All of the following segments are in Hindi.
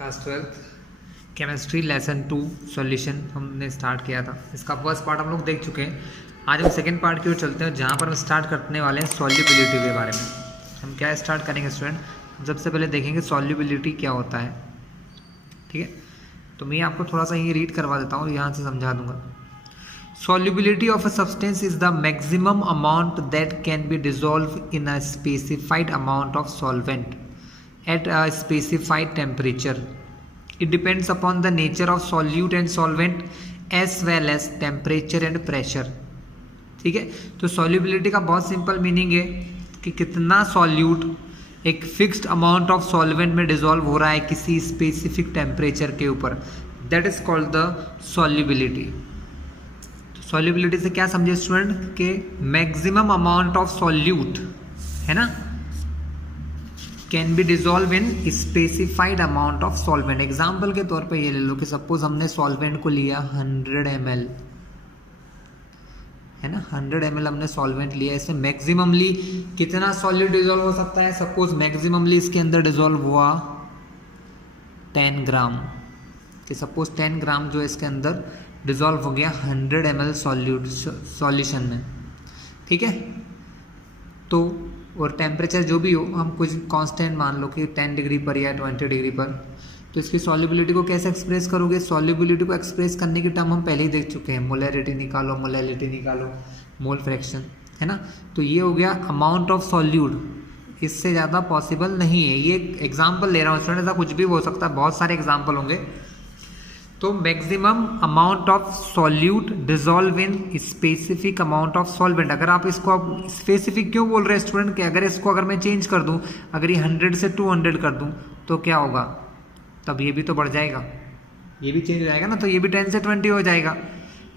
क्लास 12 केमिस्ट्री लेसन 2 सॉल्यूशन हमने स्टार्ट किया था। इसका फर्स्ट पार्ट हम लोग देख चुके हैं। आज हम सेकंड पार्ट की ओर चलते हैं, जहाँ पर हम स्टार्ट करने वाले हैं सॉल्युबिलिटी के बारे में। हम क्या स्टार्ट करेंगे स्टूडेंट, सबसे पहले देखेंगे सॉल्युबिलिटी क्या होता है। ठीक है, तो मैं आपको थोड़ा सा ये रीड करवा देता हूँ, यहाँ से समझा दूंगा। Solubility of a substance is the maximum amount that can be dissolved in a specified amount of solvent at a specified temperature. It depends upon the nature of solute and solvent as well as temperature and pressure. ठीक है, तो solubility का बहुत सिंपल मीनिंग है कि कितना सॉल्यूट एक फिक्स्ड अमाउंट ऑफ सॉल्वेंट में डिजोल्व हो रहा है किसी स्पेसिफिक टेम्परेचर के ऊपर, that is called the solubility. Solubility से क्या समझे स्टूडेंट के मैक्सिमम अमाउंट ऑफ सॉल्यूट है ना can be dissolve in specified amount of solvent. Example के तौर पे ये ले लो कि सपोज हमने सॉल्वेंट को लिया 100 ml है ना, 100 ml हमने सॉल्वेंट लिया, इसमें मैक्सिममली कितना सॉल्यूट डिजोल्व हो सकता है। सपोज मैक्सिममली इसके अंदर डिजोल्व हुआ 10 ग्राम, कि सपोज 10 ग्राम जो इसके अंदर डिजोल्व हो गया 100 ml सॉल्यूशन में। ठीक है, तो और टेम्परेचर जो भी हो हम कुछ कांस्टेंट मान लो कि 10 डिग्री पर या 20 डिग्री पर, तो इसकी सॉल्युबिलिटी को कैसे एक्सप्रेस करोगे। सॉल्युबिलिटी को एक्सप्रेस करने की टर्म हम पहले ही देख चुके हैं, मोलैरिटी निकालो, मोलैलिटी निकालो, मोल फ्रैक्शन है ना। तो ये हो गया अमाउंट ऑफ सॉल्यूट, इससे ज़्यादा पॉसिबल नहीं है। ये एग्जाम्पल ले रहा हूँ स्टूडेंट, ऐसा कुछ भी हो सकता है, बहुत सारे एग्जाम्पल होंगे। तो maximum amount of solute dissolve in specific amount of solvent. अगर आप इसको अब स्पेसिफिक क्यों बोल रहे हैं स्टूडेंट कि अगर इसको अगर मैं चेंज कर दूं, अगर ये 100 से 200 कर दूं तो क्या होगा, तब ये भी तो बढ़ जाएगा, ये भी चेंज हो जाएगा ना, तो ये भी 10 से 20 हो जाएगा।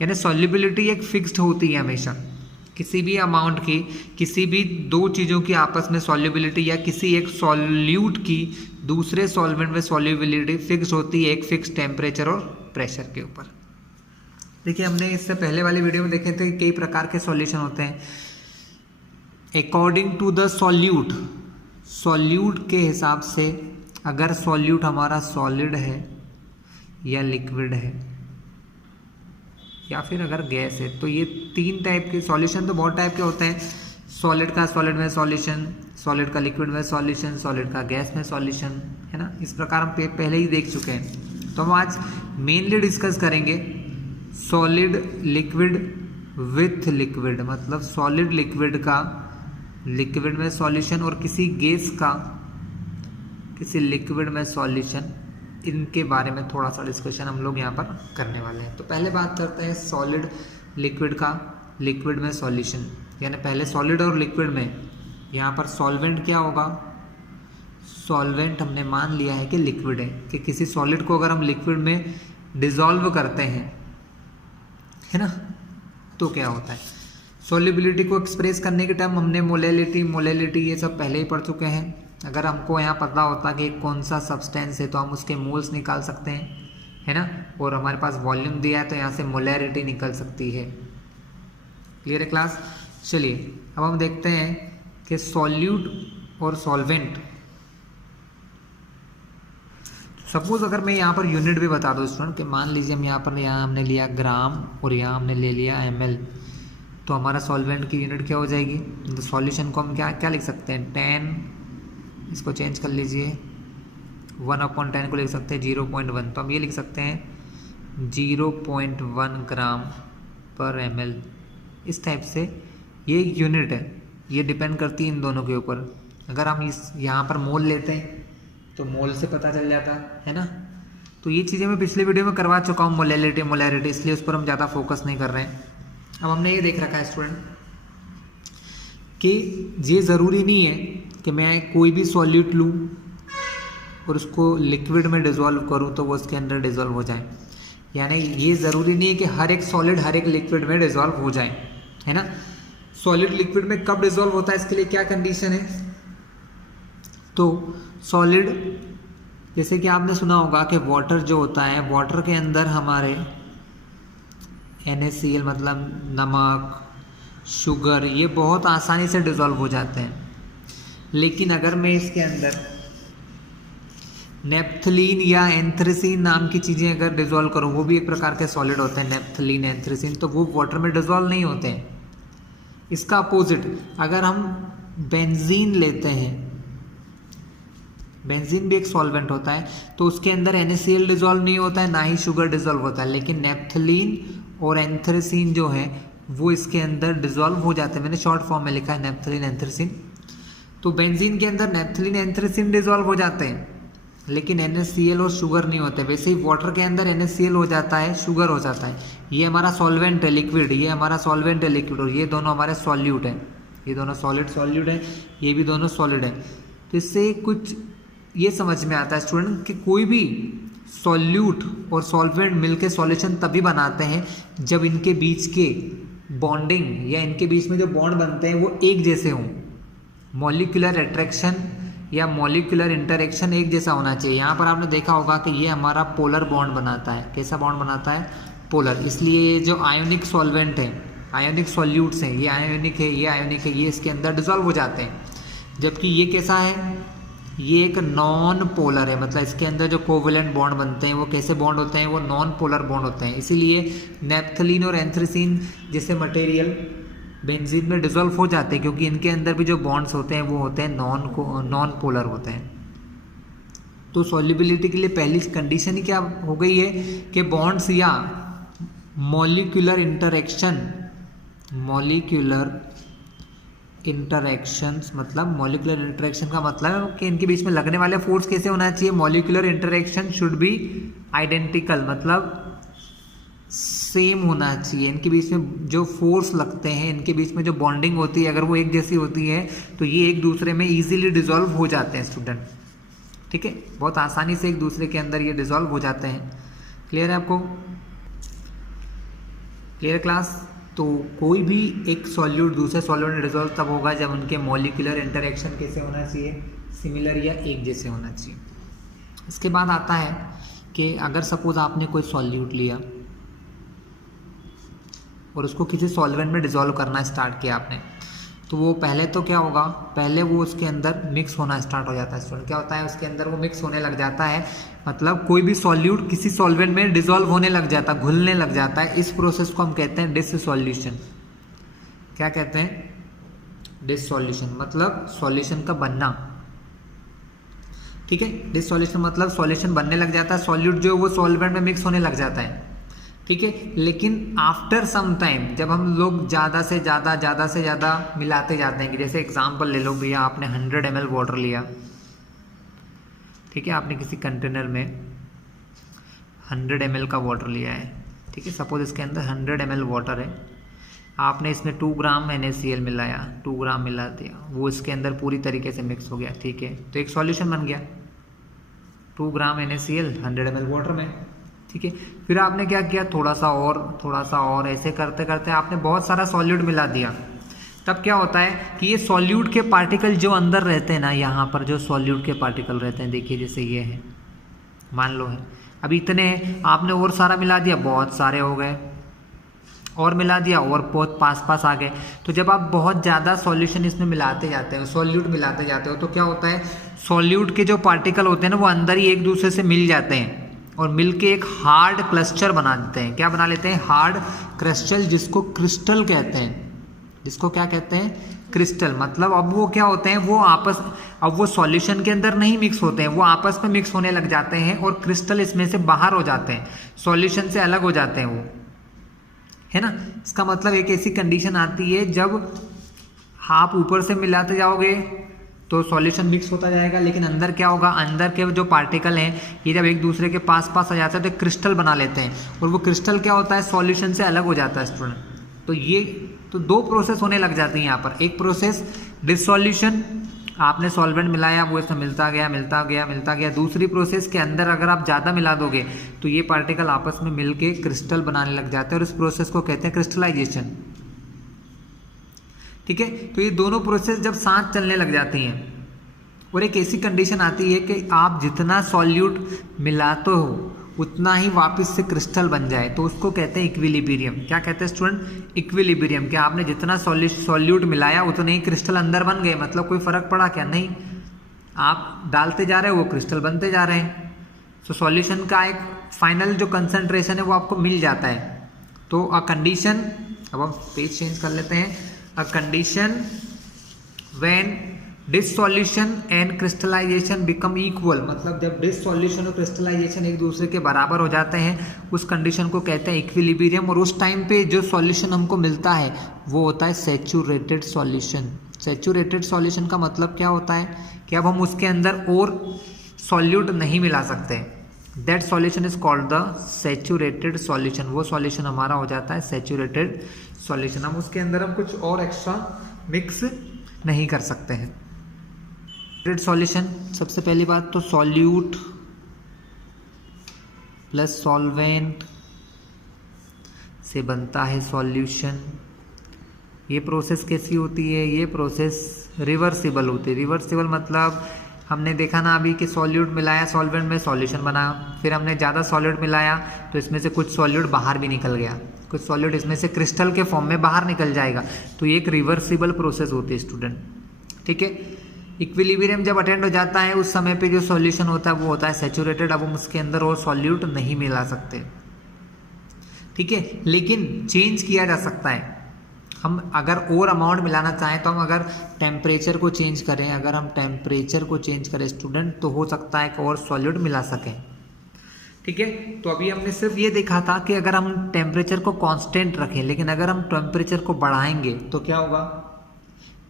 यानी सॉल्युबिलिटी एक फिक्स्ड होती है हमेशा, किसी भी अमाउंट की, किसी भी दो चीज़ों की आपस में सॉल्युबिलिटी या किसी एक सॉल्यूट की दूसरे सॉल्वेंट में सॉल्युबिलिटी फिक्स होती है एक फिक्स टेम्परेचर और प्रेशर के ऊपर। देखिए हमने इससे पहले वाली वीडियो में देखे थे कि कई प्रकार के सॉल्यूशन होते हैं according to the solute. Solute के हिसाब से अगर सॉल्यूट हमारा सॉलिड है या लिक्विड है या फिर अगर गैस है, तो ये 3 टाइप के सॉल्यूशन तो बहुत टाइप के होते हैं। सॉलिड का सॉलिड में सॉल्यूशन, सॉलिड का लिक्विड में सॉल्यूशन, सॉलिड का गैस में सॉल्यूशन है ना। इस प्रकार हम पहले ही देख चुके हैं। तो हम आज मेनली डिस्कस करेंगे सॉलिड लिक्विड विथ लिक्विड, मतलब सॉलिड लिक्विड का लिक्विड में सॉल्यूशन और किसी गैस का किसी लिक्विड में सॉल्यूशन, इनके बारे में थोड़ा सा डिस्कशन हम लोग यहाँ पर करने वाले हैं। तो पहले बात करते हैं सॉलिड लिक्विड का लिक्विड में सॉल्यूशन, यानी पहले सॉलिड और लिक्विड में यहाँ पर सॉल्वेंट क्या होगा। सॉल्वेंट हमने मान लिया है कि लिक्विड है, कि किसी सॉलिड को अगर हम लिक्विड में डिसॉल्व करते हैं है ना, तो क्या होता है। सॉल्युबिलिटी को एक्सप्रेस करने के टाइम हमने मोलैलिटी ये सब पहले ही पढ़ चुके हैं। अगर हमको यहाँ पता होता कि कौन सा सब्सटेंस है तो हम उसके मोल्स निकाल सकते हैं है ना, और हमारे पास वॉल्यूम दिया है तो यहाँ से मोलैरिटी निकल सकती है। क्लियर है क्लास। चलिए अब हम देखते हैं कि सॉल्यूट और सॉल्वेंट। सपोज अगर मैं यहाँ पर यूनिट भी बता दूँ स्टूडेंट कि मान लीजिए हम यहाँ हमने लिया ग्राम और यहाँ हमने ले लिया ml, तो हमारा सॉल्वेंट की यूनिट क्या हो जाएगी। तो सॉल्यूशन को हम क्या लिख सकते हैं 10, इसको चेंज कर लीजिए 1/10 को लिख सकते हैं 0.1, तो हम ये लिख सकते हैं 0.1 ग्राम पर ml। इस टाइप से ये यूनिट है, ये डिपेंड करती है इन दोनों के ऊपर। अगर हम इस यहाँ पर मोल लेते हैं तो मोल से पता चल जाता है ना। तो ये चीज़ें मैं पिछले वीडियो में करवा चुका हूँ, मोलैरिटी, इसलिए उस पर हम ज़्यादा फोकस नहीं कर रहे हैं। अब हमने ये देख रखा है स्टूडेंट कि ये ज़रूरी नहीं है कि मैं कोई भी सॉल्यूट लूँ और उसको लिक्विड में डिज़ोल्व करूँ तो वो उसके अंदर डिज़ोल्व हो जाए। यानी ये ज़रूरी नहीं है कि हर एक सॉलिड हर एक लिक्विड में डिज़ोल्व हो जाए है ना। सॉलिड लिक्विड में कब डिज़ोल्व होता है, इसके लिए क्या कंडीशन है। तो सॉलिड, जैसे कि आपने सुना होगा कि वाटर जो होता है, वाटर के अंदर हमारे NaCl मतलब नमक, शुगर, ये बहुत आसानी से डिज़ोल्व हो जाते हैं। लेकिन अगर मैं इसके अंदर नेप्थलीन या एंथ्रेसीन नाम की चीज़ें अगर डिजोल्व करो, वो भी एक प्रकार के सॉलिड होते हैं, नेप्थलीन एंथ्रेसीन, तो वो वाटर में डिजोल्व नहीं होते हैं। इसका अपोजिट अगर हम बेंजीन लेते हैं, बेंजीन भी एक सॉल्वेंट होता है, तो उसके अंदर NaCl डिजोल्व नहीं होता है, ना ही शुगर डिजोल्व होता है, लेकिन नेप्थलीन और एंथ्रेसीन जो है वो इसके अंदर डिजोल्व हो जाते हैं। मैंने शॉर्ट फॉर्म में लिखा है नेप्थलीन एंथ्रेसीन। तो बेंजीन के अंदर नेप्थलीन एंथ्रेसीन डिजोल्व हो जाते हैं, लेकिन NaCl और शुगर नहीं होते। वैसे ही वाटर के अंदर NaCl हो जाता है, शुगर हो जाता है। ये हमारा सॉल्वेंट है लिक्विड, ये हमारा सॉल्वेंट है लिक्विड, और ये दोनों हमारे सॉल्यूट है, ये दोनों सॉल्यूट है, ये भी दोनों सॉलिड है। तो इससे कुछ ये समझ में आता है स्टूडेंट कि कोई भी सॉल्यूट और सॉल्वेंट मिलके सॉल्यूशन तभी बनाते हैं जब इनके बीच के बॉन्डिंग या इनके बीच में जो बॉन्ड बनते हैं वो एक जैसे हों। मॉलिक्यूलर अट्रैक्शन या मॉलिक्यूलर इंटरेक्शन एक जैसा होना चाहिए। यहाँ पर आपने देखा होगा कि ये हमारा पोलर बॉन्ड बनाता है। कैसा बॉन्ड बनाता है? पोलर। इसलिए ये जो आयोनिक सॉल्वेंट है, आयोनिक सॉल्यूट्स हैं, ये आयोनिक है, ये आयोनिक है, ये इसके अंदर डिजोल्व हो जाते हैं। जबकि ये कैसा है? ये एक नॉन पोलर है, मतलब इसके अंदर जो कोवेलेंट बॉन्ड बनते हैं वो कैसे बॉन्ड होते हैं? वो नॉन पोलर बॉन्ड होते हैं। इसीलिए नेप्थलीन और एंथ्रेसीन जैसे मटेरियल बेंजीन में डिजोल्व हो जाते हैं, क्योंकि इनके अंदर भी जो बॉन्ड्स होते हैं वो होते हैं नॉन पोलर होते हैं। तो सॉल्युबिलिटी के लिए पहली कंडीशन ही क्या हो गई है कि बॉन्ड्स या मॉलिक्यूलर इंटरैक्शंस, मतलब मॉलिक्यूलर इंटरेक्शन का मतलब है कि इनके बीच में लगने वाले फोर्स कैसे होना चाहिए? Molecular interaction should be identical, मतलब सेम होना चाहिए। इनके बीच में जो फोर्स लगते हैं, इनके बीच में जो बॉन्डिंग होती है, अगर वो एक जैसी होती है तो ये एक दूसरे में इजीली डिसॉल्व हो जाते हैं स्टूडेंट। ठीक है, बहुत आसानी से एक दूसरे के अंदर ये डिसॉल्व हो जाते हैं। क्लियर है आपको? Clear class? तो कोई भी एक सॉल्यूट दूसरे सॉल्यूट में डिसॉल्व तब होगा जब उनके मॉलिक्यूलर इंटरेक्शन कैसे होना चाहिए? सिमिलर या एक जैसे होना चाहिए। इसके बाद आता है कि अगर सपोज आपने कोई सॉल्यूट लिया और उसको किसी सॉल्वेंट में डिसॉल्व करना स्टार्ट किया आपने, तो वो पहले तो क्या होगा? पहले वो उसके अंदर मिक्स होना स्टार्ट हो जाता है स्टूडेंट। क्या होता है? उसके अंदर वो मिक्स होने लग जाता है, मतलब कोई भी सॉल्यूट किसी सॉल्वेंट में डिसॉल्व होने लग जाता है, घुलने लग जाता है। इस प्रोसेस को हम कहते हैं डिससॉल्यूशन। क्या कहते हैं? डिससॉल्यूशन, मतलब सॉल्यूशन का बनना। ठीक है, डिससॉल्यूशन मतलब सॉल्यूशन बनने लग जाता है, सॉल्यूट जो वो सॉल्वेंट में मिक्स होने लग जाता है। ठीक है, लेकिन आफ्टर सम टाइम जब हम लोग ज़्यादा से ज़्यादा मिलाते जाते हैं, कि जैसे एग्जांपल ले लो भैया, आपने 100 ml वाटर लिया। ठीक है, आपने किसी कंटेनर में 100 ml का वाटर लिया है। ठीक है, सपोज इसके अंदर 100 ml वाटर है, आपने इसमें 2 ग्राम NaCl मिलाया, 2 ग्राम मिला दिया, वो इसके अंदर पूरी तरीके से मिक्स हो गया। ठीक है, तो एक सॉल्यूशन बन गया, 2 ग्राम NaCl 100 ml वाटर में। ठीक है, फिर आपने क्या किया? थोड़ा सा और ऐसे करते करते आपने बहुत सारा सॉल्यूट मिला दिया। तब क्या होता है कि ये सॉल्यूट के पार्टिकल जो अंदर रहते हैं ना, यहाँ पर जो सॉल्यूट के पार्टिकल रहते हैं, देखिए जैसे ये है, मान लो है, अभी इतने हैं, आपने और सारा मिला दिया, बहुत सारे हो गए, और मिला दिया और बहुत पास आ गए। तो जब आप बहुत ज़्यादा सॉल्यूशन इसमें मिलाते जाते हो, सॉल्यूट मिलाते जाते हो, तो क्या होता है? सॉल्यूट के जो पार्टिकल होते हैं ना, वो अंदर ही एक दूसरे से मिल जाते हैं और मिलके एक हार्ड क्लस्टर बना देते हैं। क्या बना लेते हैं? हार्ड क्रिस्टल, जिसको क्रिस्टल कहते हैं। जिसको क्या कहते हैं? क्रिस्टल। मतलब अब वो क्या होते हैं? अब वो सॉल्यूशन के अंदर नहीं मिक्स होते हैं, वो आपस में मिक्स होने लग जाते हैं और क्रिस्टल इसमें से बाहर हो जाते हैं, सॉल्यूशन से अलग हो जाते हैं वो, है ना। इसका मतलब एक ऐसी कंडीशन आती है जब आप ऊपर से मिलाते जाओगे तो सॉल्यूशन मिक्स होता जाएगा, लेकिन अंदर क्या होगा? अंदर के जो पार्टिकल हैं ये जब एक दूसरे के पास आ जाते हैं तो क्रिस्टल बना लेते हैं, और वो क्रिस्टल क्या होता है? सॉल्यूशन से अलग हो जाता है स्टूडेंट। तो ये तो 2 प्रोसेस होने लग जाती हैं यहाँ पर। एक प्रोसेस डिसॉल्यूशन, आपने सॉल्वेंट मिलाया, वो इसमें मिलता गया। दूसरी प्रोसेस के अंदर अगर आप ज़्यादा मिला दोगे तो ये पार्टिकल आपस में मिल के क्रिस्टल बनाने लग जाते हैं, और इस प्रोसेस को कहते हैं क्रिस्टलाइजेशन। ठीक है, तो ये दोनों प्रोसेस जब साथ चलने लग जाती हैं और एक ऐसी कंडीशन आती है कि आप जितना सॉल्यूट मिलाते हो उतना ही वापस से क्रिस्टल बन जाए, तो उसको कहते हैं इक्विलिब्रियम। क्या कहते हैं स्टूडेंट? इक्विलिब्रियम। क्या आपने जितना सॉल्यूट मिलाया उतने ही क्रिस्टल अंदर बन गए, मतलब कोई फर्क पड़ा क्या? नहीं, आप डालते जा रहे हो वो क्रिस्टल बनते जा रहे हैं। तो सॉल्यूशन का एक फाइनल जो कंसंट्रेशन है वो आपको मिल जाता है। तो अ कंडीशन, अब हम पेज चेंज कर लेते हैं, a condition when dissolution and crystallisation become equal, मतलब जब डिसॉल्यूशन और क्रिस्टलाइजेशन एक दूसरे के बराबर हो जाते हैं उस कंडीशन को कहते हैं इक्विलिब्रियम। और उस टाइम पे जो सॉल्यूशन हमको मिलता है वो होता है सैचुरेटेड सॉल्यूशन। सैचुरेटेड सॉल्यूशन का मतलब क्या होता है कि अब हम उसके अंदर और सॉल्यूट नहीं मिला सकते, that solution is called the saturated solution. वो सॉल्यूशन हमारा हो जाता है सैचुरेटेड सॉल्यूशन। हम उसके अंदर हम कुछ और एक्स्ट्रा मिक्स नहीं कर सकते हैं। सॉल्यूशन, सबसे पहली बात तो सॉल्यूट प्लस सॉल्वेंट से बनता है सॉल्यूशन। ये प्रोसेस कैसी होती है? ये प्रोसेस रिवर्सिबल होती है। रिवर्सिबल मतलब हमने देखा ना अभी कि सॉल्यूट मिलाया सॉल्वेंट में, सॉल्यूशन बना, फिर हमने ज़्यादा सॉल्यूट मिलाया तो इसमें से कुछ सॉल्यूट बाहर भी निकल गया, कुछ सॉल्यूट इसमें से क्रिस्टल के फॉर्म में बाहर निकल जाएगा। तो ये एक रिवर्सिबल प्रोसेस होती है स्टूडेंट, ठीक है। इक्विलिब्रियम जब अटेंड हो जाता है उस समय पे जो सॉल्यूशन होता है वो होता है सैचुरेटेड। अब हम उसके अंदर और सॉल्यूट नहीं मिला सकते, ठीक है। लेकिन चेंज किया जा सकता है। हम अगर और अमाउंट मिलाना चाहें तो हम अगर टेम्परेचर को चेंज करें, अगर हम टेम्परेचर को चेंज करें स्टूडेंट तो हो सकता है कि और सॉल्यूट मिला सकें, ठीक है। तो अभी हमने सिर्फ ये देखा था कि अगर हम टेम्परेचर को कांस्टेंट रखें, लेकिन अगर हम टेम्परेचर को बढ़ाएंगे तो क्या होगा?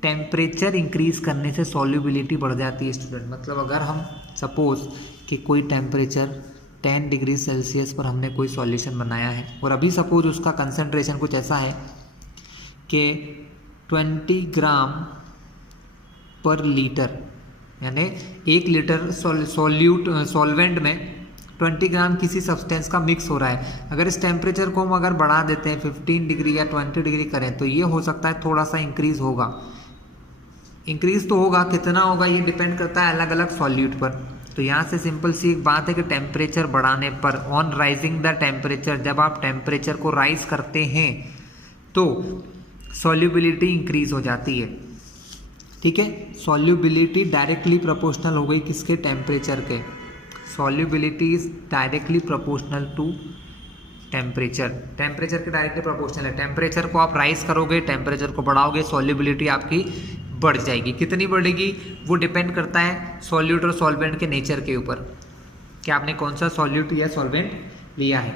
टेम्परेचर इंक्रीज करने से सॉल्युबिलिटी बढ़ जाती है स्टूडेंट। मतलब अगर हम सपोज कि कोई टेम्परेचर 10 डिग्री सेल्सियस पर हमने कोई सॉल्यूशन बनाया है और अभी सपोज उसका कंसंट्रेशन कुछ ऐसा है कि 20 ग्राम पर लीटर, यानी 1 लीटर सॉल्वेंट में 20 ग्राम किसी सब्सटेंस का मिक्स हो रहा है। अगर इस टेम्परेचर को हम अगर बढ़ा देते हैं 15 डिग्री या 20 डिग्री करें तो ये हो सकता है थोड़ा सा इंक्रीज होगा। इंक्रीज तो होगा, कितना होगा ये डिपेंड करता है अलग अलग सॉल्यूट पर। तो यहाँ से सिंपल सी एक बात है कि टेम्परेचर बढ़ाने पर, ऑन राइजिंग द टेम्परेचर, जब आप टेम्परेचर को राइज करते हैं तो सॉल्युबिलिटी इंक्रीज हो जाती है, ठीक है। सॉल्युबिलिटी डायरेक्टली प्रोपोर्शनल हो गई किसके? टेम्परेचर के। Solubility is directly proportional to temperature. Temperature के डायरेक्टली प्रोपोर्शनल है। टेम्परेचर को आप राइज करोगे, टेम्परेचर को बढ़ाओगे, सॉल्युबिलिटी आपकी बढ़ जाएगी। कितनी बढ़ेगी वो डिपेंड करता है सॉल्यूट और सॉल्वेंट के नेचर के ऊपर कि आपने कौन सा सॉल्यूट या सॉल्वेंट लिया है,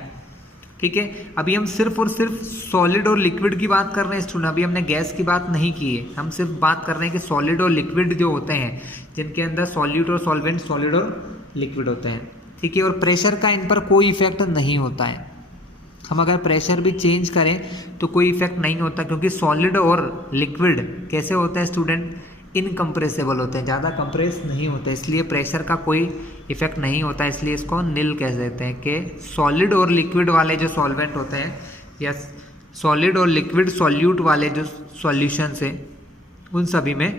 ठीक है। अभी हम सिर्फ और सिर्फ सॉलिड और लिक्विड की बात कर रहे हैं स्टूडेंट, अभी हमने गैस की बात नहीं की है। हम सिर्फ बात कर रहे हैं कि सॉलिड और लिक्विड जो होते हैं जिनके अंदर सॉल्यूट और सॉल्वेंट, सॉलिड और लिक्विड होते हैं, ठीक है। और प्रेशर का इन पर कोई इफेक्ट नहीं होता है। हम अगर प्रेशर भी चेंज करें तो कोई इफेक्ट नहीं होता, क्योंकि सॉलिड और लिक्विड कैसे होते हैं स्टूडेंट? इनकम्प्रेसिबल होते हैं, ज़्यादा कंप्रेस नहीं होते, इसलिए प्रेशर का कोई इफेक्ट नहीं होता। इसलिए इसको नील कह देते हैं कि सॉलिड और लिक्विड वाले जो सॉल्वेंट होते हैं या सॉलिड और लिक्विड सॉल्यूट वाले जो सॉल्यूशंस हैं उन सभी में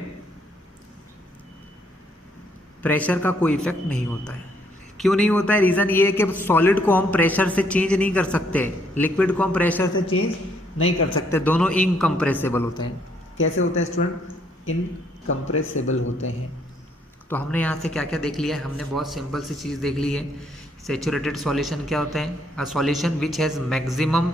प्रेशर का कोई इफेक्ट नहीं होता है। क्यों नहीं होता है? रीज़न ये है कि सॉलिड को हम प्रेशर से चेंज नहीं कर सकते, लिक्विड को हम प्रेशर से चेंज नहीं कर सकते, दोनों इनकम्प्रेसिबल होते हैं। कैसे होते हैं स्टूडेंट? इनकम्प्रेसिबल होते हैं। तो हमने यहाँ से क्या क्या देख लिया है? हमने बहुत सिंपल सी चीज़ देख ली है। सैचुरेटेड सॉल्यूशन क्या होता है? A solution which has maximum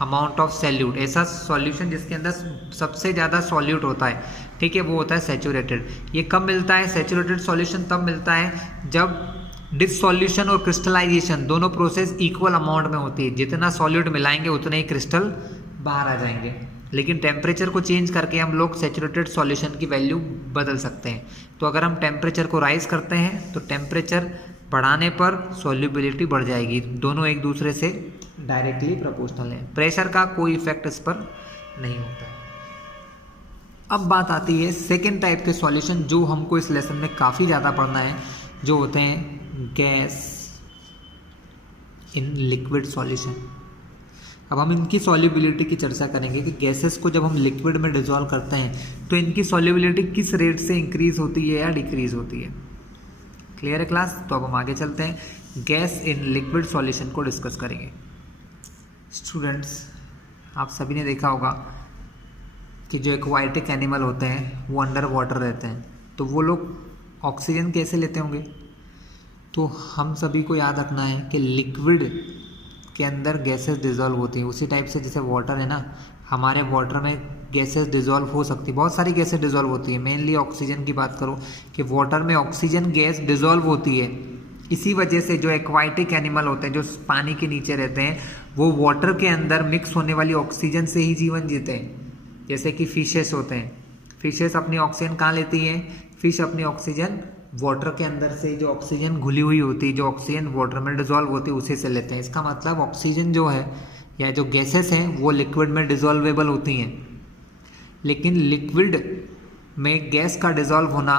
amount of solute, ऐसा सॉल्यूशन जिसके अंदर सबसे ज़्यादा सॉल्यूट होता है, ठीक है, वो होता है सैचुरेटेड। ये कब मिलता है? सैचुरेटेड सॉल्यूशन तब मिलता है जब डिसॉल्यूशन और क्रिस्टलाइजेशन दोनों प्रोसेस इक्वल अमाउंट में होती है। जितना सॉल्यूट मिलाएंगे उतने ही क्रिस्टल बाहर आ जाएंगे। लेकिन टेम्परेचर को चेंज करके हम लोग सैचुरेटेड सॉल्यूशन की वैल्यू बदल सकते हैं। तो अगर हम टेम्परेचर को राइज करते हैं तो टेम्परेचर बढ़ाने पर सॉल्युबिलिटी बढ़ जाएगी। दोनों एक दूसरे से डायरेक्टली प्रोपोर्शनल है, प्रेशर का कोई इफेक्ट इस पर नहीं होता। अब बात आती है सेकेंड टाइप के सॉल्यूशन जो हमको इस लेसन में काफ़ी ज़्यादा पढ़ना है, जो होते हैं गैस इन लिक्विड सॉल्यूशन। अब हम इनकी सॉल्युबिलिटी की चर्चा करेंगे कि गैसेस को जब हम लिक्विड में डिसॉल्व करते हैं तो इनकी सॉल्युबिलिटी किस रेट से इंक्रीज होती है या डिक्रीज होती है। क्लियर है क्लास? तो अब हम आगे चलते हैं, गैस इन लिक्विड सॉल्यूशन को डिस्कस करेंगे। स्टूडेंट्स, आप सभी ने देखा होगा कि जो एक्वाटिक एनिमल होते हैं वो अंडर वाटर रहते हैं, तो वो लोग ऑक्सीजन कैसे लेते होंगे? तो हम सभी को याद रखना है कि लिक्विड के अंदर गैसेस डिजॉल्व होती हैं, उसी टाइप से जैसे वाटर है ना, हमारे वाटर में गैसेस डिजॉल्व हो सकती है, बहुत सारी गैसेस डिजॉल्व होती है। मेनली ऑक्सीजन की बात करूँ कि वाटर में ऑक्सीजन गैस डिजॉल्व होती है। इसी वजह से जो एक्वाटिक एनिमल होते हैं, जो पानी के नीचे रहते हैं, वो वाटर के अंदर मिक्स होने वाली ऑक्सीजन से ही जीवन जीते हैं। जैसे कि फिशेस होते हैं, फिशेस अपनी ऑक्सीजन कहाँ लेती हैं? फिश अपनी ऑक्सीजन वाटर के अंदर से, जो ऑक्सीजन घुली हुई होती है, जो ऑक्सीजन वाटर में डिजॉल्व होती है, उसी से लेते हैं। इसका मतलब ऑक्सीजन जो है या जो गैसेस हैं वो लिक्विड में डिजॉल्वेबल होती हैं। लेकिन लिक्विड में गैस का डिजॉल्व होना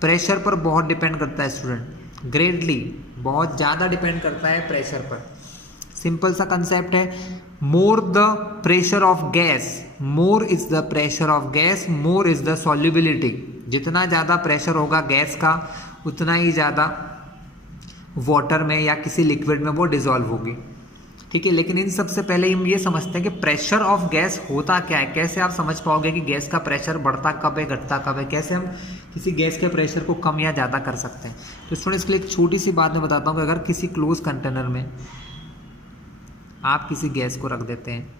प्रेशर पर बहुत डिपेंड करता है स्टूडेंट, ग्रेटली बहुत ज़्यादा डिपेंड करता है प्रेशर पर। सिंपल सा कंसेप्ट है, more the pressure of gas, more is the pressure of gas, more is the solubility. जितना ज़्यादा प्रेशर होगा गैस का, उतना ही ज़्यादा वाटर में या किसी लिक्विड में वो डिजॉल्व होगी। ठीक है, लेकिन इन सबसे पहले हम ये समझते हैं कि प्रेशर ऑफ गैस होता क्या है। कैसे आप समझ पाओगे कि गैस का प्रेशर बढ़ता कब है, घटता कब है? कैसे हम किसी गैस के प्रेशर को कम या ज़्यादा कर सकते हैं? तो स्टूडेंट्स के लिए एक छोटी सी बात मैं बताता हूँ कि अगर किसी क्लोज कंटेनर में आप किसी गैस को रख देते हैं,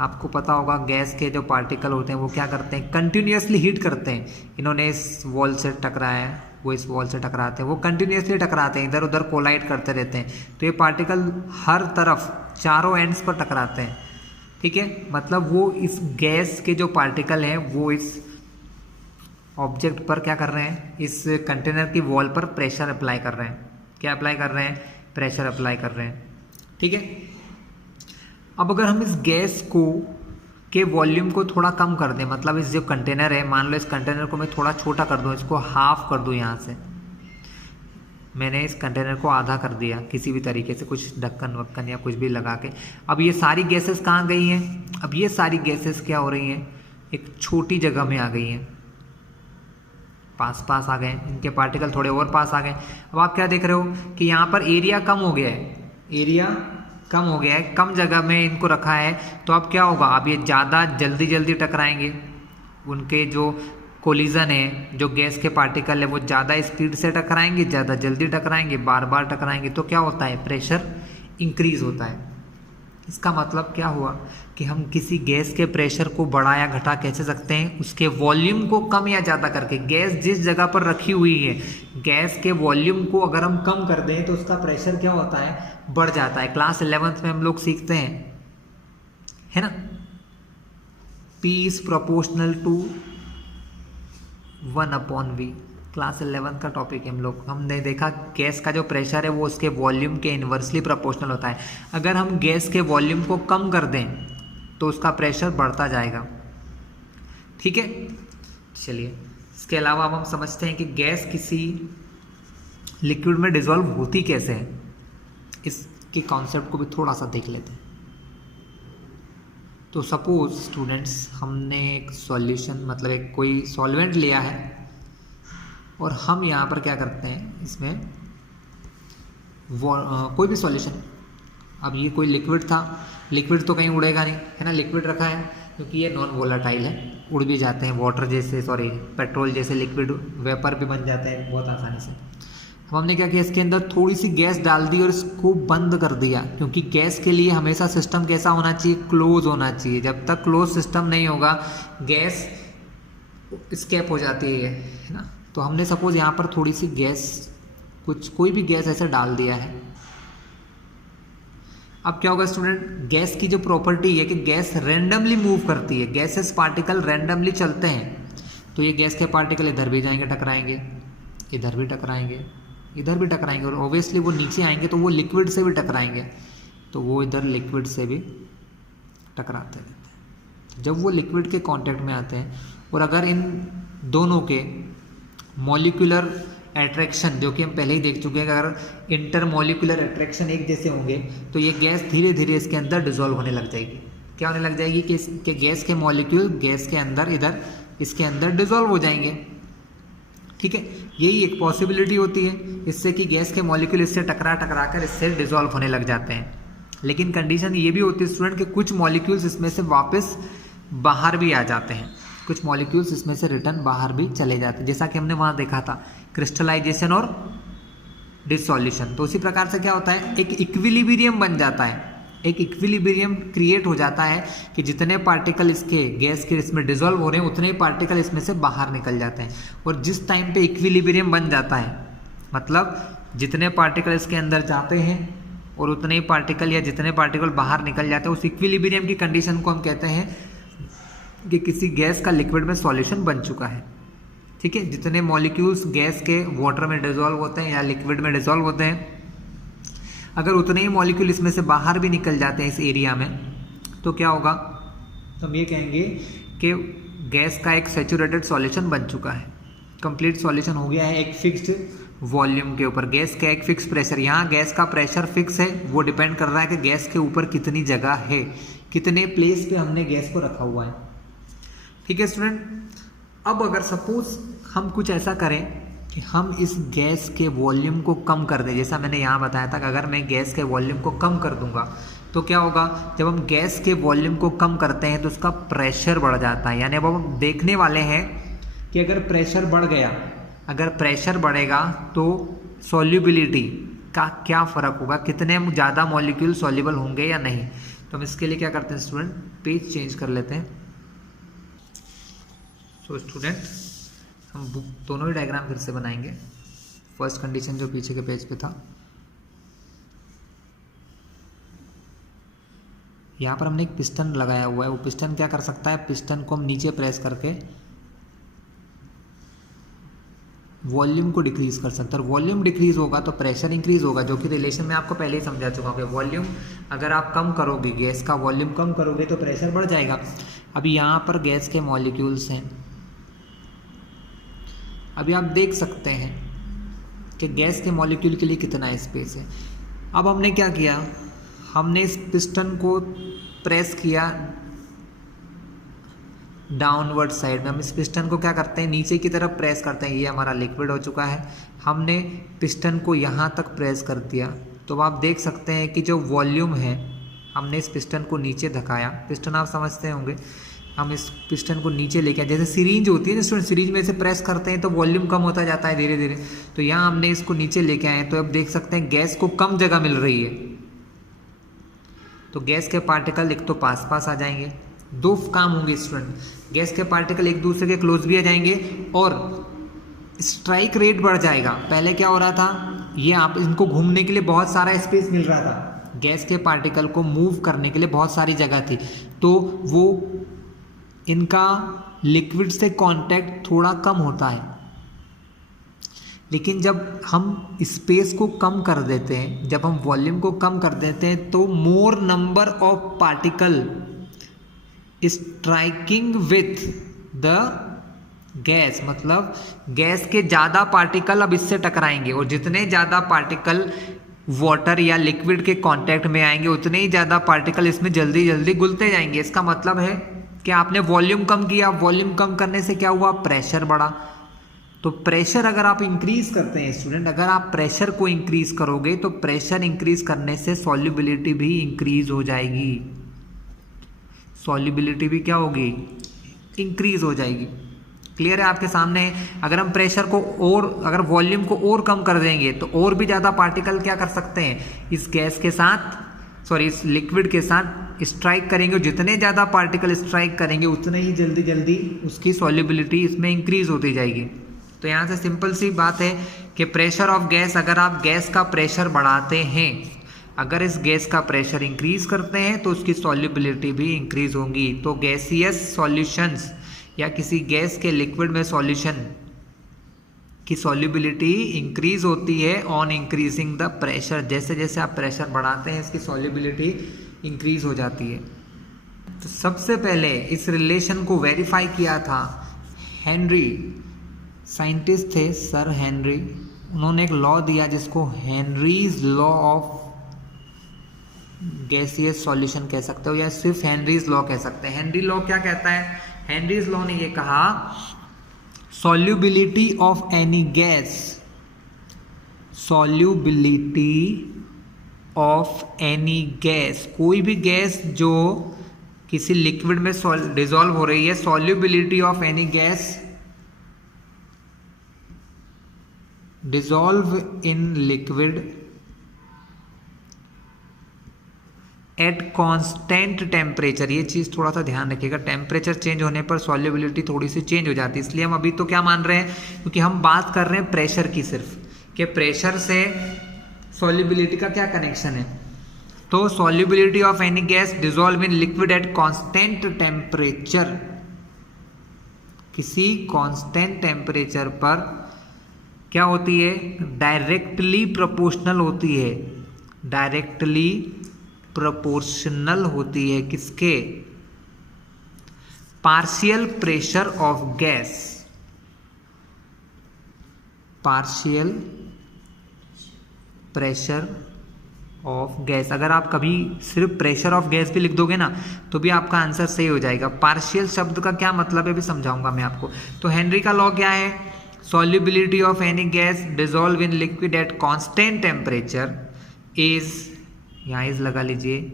आपको पता होगा गैस के जो पार्टिकल होते हैं वो क्या करते हैं? कंटिन्यूसली हीट करते हैं। इन्होंने इस वॉल से टकराया है, वो इस वॉल से टकराते हैं, वो कंटिन्यूसली टकराते हैं, इधर उधर कोलाइड करते रहते हैं। तो ये पार्टिकल हर तरफ चारों एंड्स पर टकराते हैं। ठीक है, मतलब वो इस गैस के जो पार्टिकल हैं वो इस ऑब्जेक्ट पर क्या कर रहे हैं? इस कंटेनर की वॉल पर प्रेशर अप्लाई कर रहे हैं। क्या अप्लाई कर रहे हैं? प्रेशर अप्लाई कर रहे हैं। ठीक है, अब अगर हम इस गैस को के वॉल्यूम को थोड़ा कम कर दें, मतलब इस जो कंटेनर है, मान लो इस कंटेनर को मैं थोड़ा छोटा कर दूं, इसको हाफ कर दूं, यहाँ से मैंने इस कंटेनर को आधा कर दिया किसी भी तरीके से, कुछ ढक्कन वक्कन या कुछ भी लगा के। अब ये सारी गैसेस कहाँ गई हैं? अब ये सारी गैसेस क्या हो रही हैं? एक छोटी जगह में आ गई हैं, पास पास आ गए, इनके पार्टिकल थोड़े और पास आ गए। अब आप क्या देख रहे हो कि यहाँ पर एरिया कम हो गया है, एरिया कम हो गया है, कम जगह में इनको रखा है। तो अब क्या होगा? अब ये ज़्यादा जल्दी जल्दी टकराएंगे, उनके जो कोलिजन है, जो गैस के पार्टिकल है, वो ज़्यादा स्पीड से टकराएंगे, ज़्यादा जल्दी टकराएंगे, बार बार टकराएंगे। तो क्या होता है? प्रेशर इंक्रीज होता है। इसका मतलब क्या हुआ कि हम किसी गैस के प्रेशर को बढ़ा या घटा कैसे सकते हैं? उसके वॉल्यूम को कम या ज़्यादा करके। गैस जिस जगह पर रखी हुई है, गैस के वॉल्यूम को अगर हम कम कर दें तो उसका प्रेशर क्या होता है? बढ़ जाता है। क्लास 11th में हम लोग सीखते हैं, है ना, P is proportional to 1/V। Class 11 का टॉपिक है हम लोग, हमने देखा गैस का जो प्रेशर है वो उसके वॉल्यूम के इन्वर्सली प्रोपोर्शनल होता है। अगर हम गैस के वॉल्यूम को कम कर दें तो उसका प्रेशर बढ़ता जाएगा। ठीक है, चलिए इसके अलावा अब हम समझते हैं कि गैस किसी लिक्विड में डिसॉल्व होती कैसे है, इसके कॉन्सेप्ट को भी थोड़ा सा देख लेते हैं। तो सपोज स्टूडेंट्स, हमने एक सॉल्यूशन, मतलब एक कोई सॉल्वेंट लिया है और हम यहाँ पर क्या करते हैं, इसमें कोई भी सॉल्यूशन, अब ये कोई लिक्विड था, लिक्विड तो कहीं उड़ेगा नहीं, है ना, लिक्विड रखा है क्योंकि ये नॉन वोलाटाइल है, उड़ भी जाते हैं, वाटर जैसे, सॉरी पेट्रोल जैसे लिक्विड वेपर भी बन जाते हैं बहुत आसानी से। अब हमने क्या किया, इसके अंदर थोड़ी सी गैस डाल दी और इसको बंद कर दिया, क्योंकि गैस के लिए हमेशा सिस्टम कैसा होना चाहिए? क्लोज होना चाहिए। जब तक क्लोज सिस्टम नहीं होगा गैस स्केप हो जाती है ना। तो हमने सपोज यहाँ पर थोड़ी सी गैस, कोई भी गैस ऐसे डाल दिया है। अब क्या होगा स्टूडेंट, गैस की जो प्रॉपर्टी है कि गैस रैंडमली मूव करती है, गैसेस पार्टिकल रैंडमली चलते हैं। तो ये गैस के पार्टिकल इधर भी जाएंगे टकराएंगे, इधर भी टकराएंगे, इधर भी टकराएंगे, और ऑब्वियसली वो नीचे आएंगे तो वो लिक्विड से भी टकराएंगे, तो वो इधर लिक्विड से भी टकराते रहते हैं। जब वो लिक्विड के कांटेक्ट में आते हैं और अगर इन दोनों के मॉलिक्यूलर अट्रैक्शन, जो कि हम पहले ही देख चुके हैं, अगर इंटरमॉलिक्यूलर अट्रैक्शन एक जैसे होंगे तो ये गैस धीरे धीरे इसके अंदर डिसॉल्व होने लग जाएगी। क्या होने लग जाएगी कि गैस के मॉलिक्यूल गैस के अंदर इधर इसके अंदर डिसॉल्व हो जाएंगे। ठीक है, यही एक पॉसिबिलिटी होती है इससे कि गैस के मॉलिक्यूल इससे टकरा कर इससे डिसॉल्व होने लग जाते हैं। लेकिन कंडीशन ये भी होती है स्टूडेंट कि कुछ मॉलिक्यूल्स इसमें से वापस बाहर भी आ जाते हैं। कुछ मॉलिक्यूल्स इसमें से रिटर्न बाहर भी चले जाते हैं, जैसा कि हमने वहाँ देखा था क्रिस्टलाइजेशन और डिसॉल्यूशन। तो उसी प्रकार से क्या होता है, एक इक्विलिब्रियम बन जाता है, एक इक्विलिब्रियम क्रिएट हो जाता है कि जितने पार्टिकल इसके गैस के इसमें डिसॉल्व हो रहे हैं उतने ही पार्टिकल इसमें से बाहर निकल जाते हैं। और जिस टाइम पे इक्विलिब्रियम बन जाता है, मतलब जितने पार्टिकल इसके अंदर जाते हैं और उतने ही पार्टिकल या जितने पार्टिकल बाहर निकल जाते हैं, उस इक्विलिब्रियम की कंडीशन को हम कहते हैं कि किसी गैस का लिक्विड में सॉल्यूशन बन चुका है। ठीक है, जितने मॉलिक्यूल्स गैस के वाटर में डिसॉल्व होते हैं या लिक्विड में डिसॉल्व होते हैं, अगर उतने ही मॉलिक्यूल इसमें से बाहर भी निकल जाते हैं इस एरिया में, तो क्या होगा, तो हम ये कहेंगे कि गैस का एक सैचुरेटेड सॉल्यूशन बन चुका है, कंप्लीट सॉल्यूशन हो गया है एक फिक्स्ड वॉल्यूम के ऊपर। गैस का एक फिक्स प्रेशर, यहाँ गैस का प्रेशर फिक्स है, वो डिपेंड कर रहा है कि गैस के ऊपर कितनी जगह है, कितने प्लेस पे हमने गैस को रखा हुआ है। ठीक है स्टूडेंट, अब अगर सपोज हम कुछ ऐसा करें कि हम इस गैस के वॉल्यूम को कम कर दें, जैसा मैंने यहाँ बताया था कि अगर मैं गैस के वॉल्यूम को कम कर दूंगा तो क्या होगा, जब हम गैस के वॉल्यूम को कम करते हैं तो उसका प्रेशर बढ़ जाता है। यानी अब हम देखने वाले हैं कि अगर प्रेशर बढ़ गया, अगर प्रेशर बढ़ेगा तो सॉल्युबिलिटी का क्या फ़र्क होगा, कितने ज़्यादा मॉलिक्यूल सॉल्युबल होंगे या नहीं। तो हम इसके लिए क्या करते हैं स्टूडेंट, पेज चेंज कर लेते हैं। सो स्टूडेंट, हम दोनों ही डायग्राम फिर से बनाएंगे। फर्स्ट कंडीशन जो पीछे के पेज पे था, यहाँ पर हमने एक पिस्टन लगाया हुआ है। वो पिस्टन क्या कर सकता है, पिस्टन को हम नीचे प्रेस करके वॉल्यूम को डिक्रीज कर सकता है। और वॉल्यूम डिक्रीज होगा तो प्रेशर इंक्रीज होगा, जो कि रिलेशन में आपको पहले ही समझा चुका हूँ कि वॉल्यूम अगर आप कम करोगे, गैस का वॉल्यूम कम करोगे तो प्रेशर बढ़ जाएगा। अभी यहाँ पर गैस के मॉलिक्यूल्स हैं, अभी आप देख सकते हैं कि गैस के मॉलिक्यूल के लिए कितना स्पेस है। अब हमने क्या किया, हमने इस पिस्टन को प्रेस किया डाउनवर्ड साइड में। हम इस पिस्टन को क्या करते हैं, नीचे की तरफ प्रेस करते हैं। ये हमारा लिक्विड हो चुका है, हमने पिस्टन को यहाँ तक प्रेस कर दिया। तो आप देख सकते हैं कि जो वॉल्यूम है, हमने इस पिस्टन को नीचे धकाया। पिस्टन आप समझते होंगे, हम इस पिस्टन को नीचे लेके आए, जैसे सिरिंज होती है ना, सिरिंज में से प्रेस करते हैं तो वॉल्यूम कम होता जाता है धीरे धीरे। तो यहाँ हमने इसको नीचे लेके आए, तो अब देख सकते हैं गैस को कम जगह मिल रही है, तो गैस के पार्टिकल एक तो पास पास आ जाएंगे। दो काम होंगे स्टूडेंट, गैस के पार्टिकल एक दूसरे के क्लोज भी आ जाएंगे और स्ट्राइक रेट बढ़ जाएगा। पहले क्या हो रहा था, ये आप इनको घूमने के लिए बहुत सारा स्पेस मिल रहा था, गैस के पार्टिकल को मूव करने के लिए बहुत सारी जगह थी, तो वो इनका लिक्विड से कांटेक्ट थोड़ा कम होता है। लेकिन जब हम स्पेस को कम कर देते हैं, जब हम वॉल्यूम को कम कर देते हैं, तो मोर number of particle striking with the gas, मतलब गैस के ज़्यादा पार्टिकल अब इससे टकराएंगे, और जितने ज़्यादा पार्टिकल वाटर या लिक्विड के कांटेक्ट में आएंगे उतने ही ज़्यादा पार्टिकल इसमें जल्दी जल्दी घुलते जाएंगे। इसका मतलब है कि आपने वॉल्यूम कम किया, वॉल्यूम कम करने से क्या हुआ, प्रेशर बढ़ा। तो प्रेशर अगर आप इंक्रीज करते हैं स्टूडेंट, अगर आप प्रेशर को इंक्रीज करोगे तो प्रेशर इंक्रीज करने से सॉल्युबिलिटी भी इंक्रीज हो जाएगी। सॉल्युबिलिटी भी क्या होगी, इंक्रीज हो जाएगी। क्लियर है आपके सामने। अगर हम प्रेशर को और, अगर वॉल्यूम को और कम कर देंगे तो और भी ज़्यादा पार्टिकल क्या कर सकते हैं, इस गैस के साथ, सॉरी इस लिक्विड के साथ स्ट्राइक करेंगे। जितने ज़्यादा पार्टिकल स्ट्राइक करेंगे उतने ही जल्दी जल्दी उसकी सॉल्युबिलिटी इसमें इंक्रीज होती जाएगी। तो यहाँ से सिंपल सी बात है कि प्रेशर ऑफ गैस, अगर आप गैस का प्रेशर बढ़ाते हैं, अगर इस गैस का प्रेशर इंक्रीज करते हैं तो उसकी सॉल्युबिलिटी भी इंक्रीज होगी। तो गैसियस सॉल्यूशंस या किसी गैस के लिक्विड में सॉल्यूशन की सॉल्युबिलिटी इंक्रीज होती है ऑन इंक्रीजिंग द प्रेशर। जैसे जैसे आप प्रेशर बढ़ाते हैं इसकी सॉल्युबिलिटी इंक्रीज हो जाती है। तो सबसे पहले इस रिलेशन को वेरीफाई किया था हेनरी, साइंटिस्ट थे सर हेनरी। उन्होंने एक लॉ दिया जिसको Henry's law of gaseous solution कह सकते हो या सिर्फ हेनरीज लॉ कह सकते हैं। हेनरी लॉ क्या कहता है, हेनरीज लॉ ने ये कहा, solubility of any gas, solubility of any gas, कोई भी गैस जो किसी लिक्विड में डिसॉल्व हो रही है, solubility of any gas dissolve in liquid at constant temperature. ये चीज़ थोड़ा सा ध्यान रखिएगा, टेम्परेचर चेंज होने पर सॉल्युबिलिटी थोड़ी सी चेंज हो जाती है। इसलिए हम अभी तो क्या मान रहे हैं, क्योंकि हम बात कर रहे हैं प्रेशर की सिर्फ, कि प्रेशर से सॉल्युबिलिटी का क्या कनेक्शन है। तो solubility of any gas dissolve in liquid at constant temperature, किसी कांस्टेंट टेम्परेचर पर क्या होती है, डायरेक्टली प्रोपोर्शनल होती है, डायरेक्टली प्रोपोर्शनल होती है किसके, partial pressure of gas, partial pressure of gas. अगर आप कभी सिर्फ प्रेशर ऑफ गैस भी लिख दोगे ना तो भी आपका आंसर सही हो जाएगा। पार्शियल शब्द का क्या मतलब है भी समझाऊंगा मैं आपको। तो हेनरी का लॉ क्या है, solubility of any gas dissolve in liquid at constant temperature is, यहाँ इज लगा लीजिए,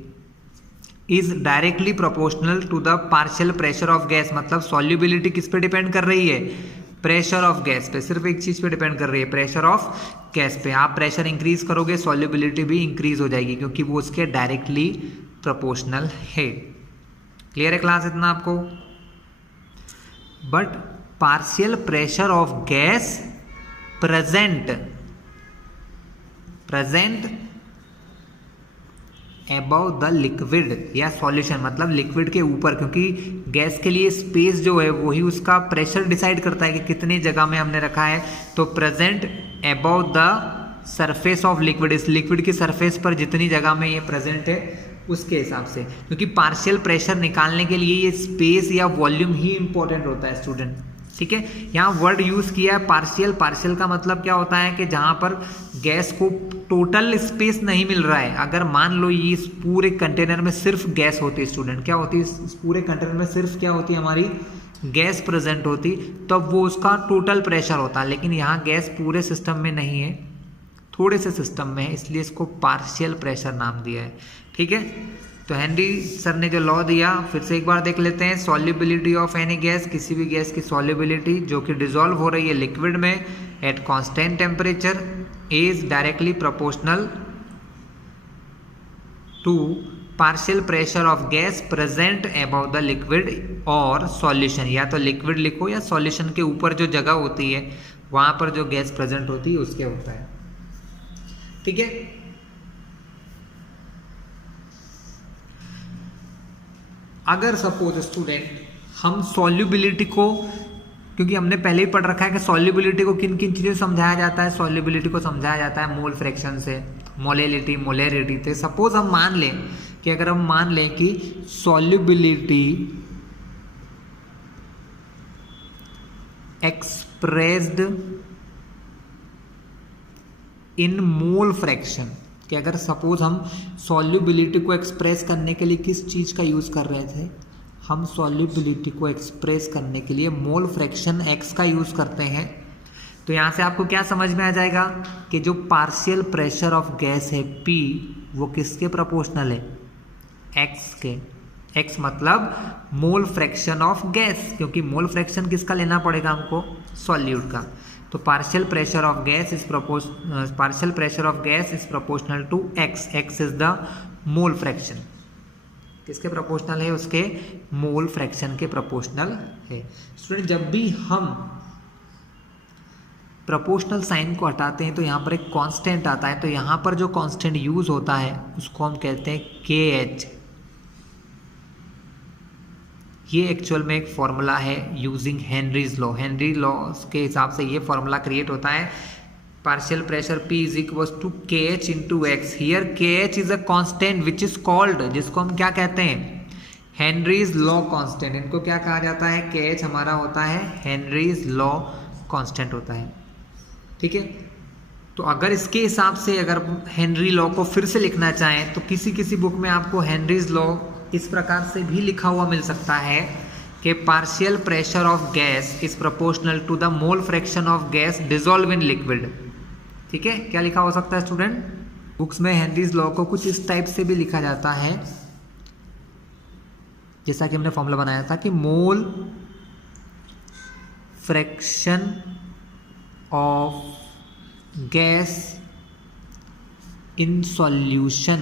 is directly proportional to the partial pressure of gas. मतलब सॉल्युबिलिटी किस पे डिपेंड कर रही है, प्रेशर ऑफ गैस पे, सिर्फ एक चीज पे डिपेंड कर रही है, प्रेशर ऑफ गैस पे। आप प्रेशर इंक्रीज करोगे सॉल्युबिलिटी भी इंक्रीज हो जाएगी, क्योंकि वो उसके डायरेक्टली प्रोपोर्शनल है। क्लियर है क्लास इतना आपको। But partial pressure of gas present above the liquid या सॉल्यूशन, मतलब लिक्विड के ऊपर, क्योंकि गैस के लिए स्पेस जो है वही उसका प्रेशर डिसाइड करता है कि कितनी जगह में हमने रखा है। तो present above the surface of liquid, इस लिक्विड की सरफेस पर जितनी जगह में ये प्रेजेंट है उसके हिसाब से, क्योंकि पार्शियल प्रेशर निकालने के लिए ये स्पेस या वॉल्यूम ही इंपॉर्टेंट होता है स्टूडेंट। ठीक है, यहाँ वर्ड यूज किया है पार्शियल। पार्शियल का मतलब क्या होता है कि जहां पर गैस को टोटल स्पेस नहीं मिल रहा है। अगर मान लो ये इस पूरे कंटेनर में सिर्फ गैस होती, स्टूडेंट क्या होती, इस पूरे कंटेनर में सिर्फ क्या होती, हमारी गैस प्रेजेंट होती, तो वो उसका टोटल प्रेशर होता। लेकिन यहाँ गैस पूरे सिस्टम में नहीं है, थोड़े से सिस्टम में है, इसलिए इसको पार्शियल प्रेशर नाम दिया है। ठीक है, तो हेनरी सर ने जो लॉ दिया फिर से एक बार देख लेते हैं। सॉल्युबिलिटी ऑफ एनी गैस, किसी भी गैस की सॉल्युबिलिटी जो कि डिसॉल्व हो रही है लिक्विड में at constant temperature is directly proportional to partial pressure of gas present above the liquid और सॉल्यूशन। या तो लिक्विड लिखो या सॉल्यूशन के ऊपर जो जगह होती है वहां पर जो गैस प्रेजेंट होती है उसके होता है। ठीक है, अगर सपोज स्टूडेंट हम सॉल्युबिलिटी को, क्योंकि हमने पहले ही पढ़ रखा है कि सॉल्युबिलिटी को किन किन चीज़ों से समझाया जाता है, सॉल्युबिलिटी को समझाया जाता है मोल फ्रैक्शन से, मोलेलिटी, मोलेरिटी से। सपोज हम मान लें कि अगर हम मान लें कि solubility expressed in mole fraction, कि अगर सपोज हम सॉल्युबिलिटी को एक्सप्रेस करने के लिए किस चीज़ का यूज़ कर रहे थे, हम सॉल्युबिलिटी को एक्सप्रेस करने के लिए मोल फ्रैक्शन x का यूज़ करते हैं। तो यहाँ से आपको क्या समझ में आ जाएगा कि जो पार्शियल प्रेशर ऑफ गैस है P, वो किसके प्रोपोर्शनल है, x के। x मतलब मोल फ्रैक्शन ऑफ गैस, क्योंकि मोल फ्रैक्शन किसका लेना पड़ेगा हमको, सॉल्यूट का। तो partial pressure of gas is proportional to x। x is the mole fraction, किसके प्रोपोर्शनल है, उसके मोल फ्रैक्शन के प्रोपोर्शनल है। स्टूडेंट जब भी हम प्रोपोर्शनल साइन को हटाते हैं तो यहाँ पर एक कांस्टेंट आता है, तो यहाँ पर जो कांस्टेंट यूज होता है उसको हम कहते हैं KH। ये एक्चुअल में एक फॉर्मूला है using Henry's law. Henry law के हिसाब से ये फॉर्मूला क्रिएट होता है, partial pressure P is equal to KH into x. Here KH is a constant which is called, जिसको हम क्या कहते हैं, हेनरीज लॉ कांस्टेंट। इनको क्या कहा जाता है, KH हमारा होता है हेनरीज लॉ कांस्टेंट होता है। ठीक है, तो अगर इसके हिसाब से अगर हेनरी लॉ को फिर से लिखना चाहें तो किसी किसी बुक में आपको हेनरीज लॉ इस प्रकार से भी लिखा हुआ मिल सकता है कि partial pressure of gas is proportional to the mole fraction of gas dissolve in liquid. ठीक है, क्या लिखा हो सकता है स्टूडेंट, बुक्स में हेनरीज लॉ को कुछ इस टाइप से भी लिखा जाता है जैसा कि हमने फॉर्मूला बनाया था कि mole fraction of gas in solution,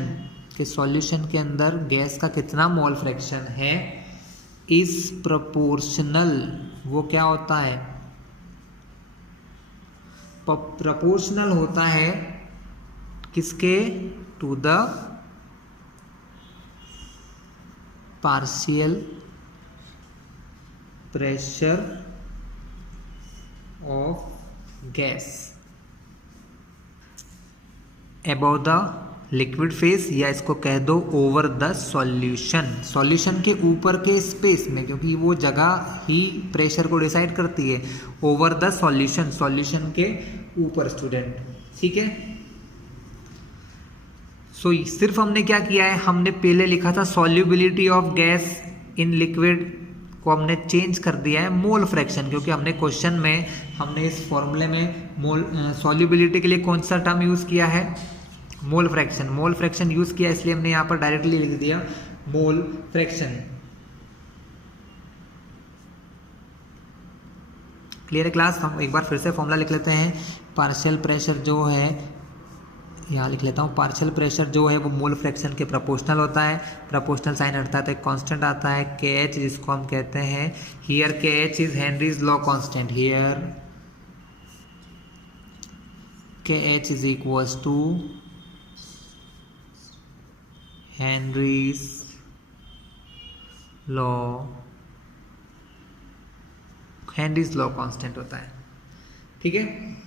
के सॉल्यूशन के अंदर गैस का कितना मोल फ्रैक्शन है, इज प्रोपोर्शनल, वो क्या होता है, प्रोपोर्शनल होता है किसके, to the partial pressure of gas above the liquid phase, या इसको कह दो ओवर द सॉल्यूशन, सॉल्यूशन के ऊपर के स्पेस में, क्योंकि वो जगह ही प्रेशर को डिसाइड करती है, ओवर द सॉल्यूशन, सॉल्यूशन के ऊपर स्टूडेंट, ठीक है। सो सिर्फ हमने क्या किया है, हमने पहले लिखा था solubility of gas in liquid को हमने चेंज कर दिया है मोल फ्रैक्शन, क्योंकि हमने क्वेश्चन में हमने इस फॉर्मूले में मोल सॉल्युबिलिटी के लिए कौन सा टर्म यूज किया है, mole fraction, mole fraction use किया, इसलिए हमने यहां पर डायरेक्टली लिख दिया मोल फ्रैक्शन। क्लियर है क्लास। हम एक बार फिर से फॉर्मूला लिख लेते हैं। पार्शियल प्रेशर जो है, यहाँ लिख लेता हूँ, पार्शियल प्रेशर जो है वो मोल फ्रैक्शन के प्रोपोर्शनल होता है। प्रोपोर्शनल साइन हटता है तो एक कांस्टेंट आता है KH, जिसको हम कहते हैं here KH is Henry's law constant, here KH is equals to Henry's law constant होता है, ठीक है।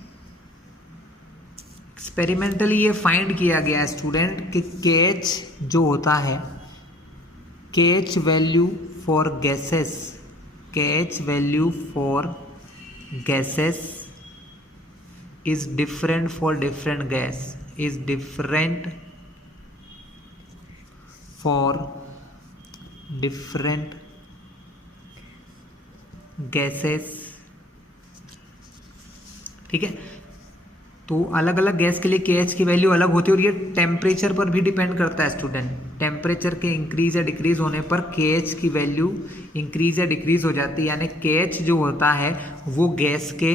एक्सपेरिमेंटली ये फाइंड किया गया है स्टूडेंट कि KH जो होता है, KH value for gases, KH value for gases is different for different gas, is different for different gases, ठीक है। तो अलग अलग गैस के लिए KH की वैल्यू अलग होती है और ये टेम्परेचर पर भी डिपेंड करता है स्टूडेंट। टेम्परेचर के इंक्रीज या डिक्रीज होने पर KH की वैल्यू इंक्रीज या डिक्रीज हो जाती है, यानी KH जो होता है वो गैस के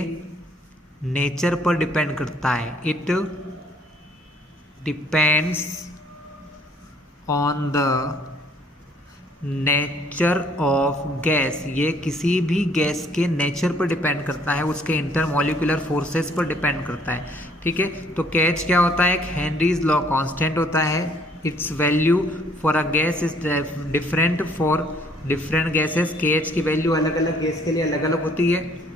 नेचर पर डिपेंड करता है। It depends on the nature of gas, ये किसी भी गैस के नेचर पर डिपेंड करता है, उसके इंटरमोलिकुलर फोर्सेस पर डिपेंड करता है, ठीक है। तो KH क्या होता है, एक हेनरीज लॉ कांस्टेंट होता है। It's value for a gas is different for different gases, KH की वैल्यू अलग अलग गैस के लिए अलग अलग होती है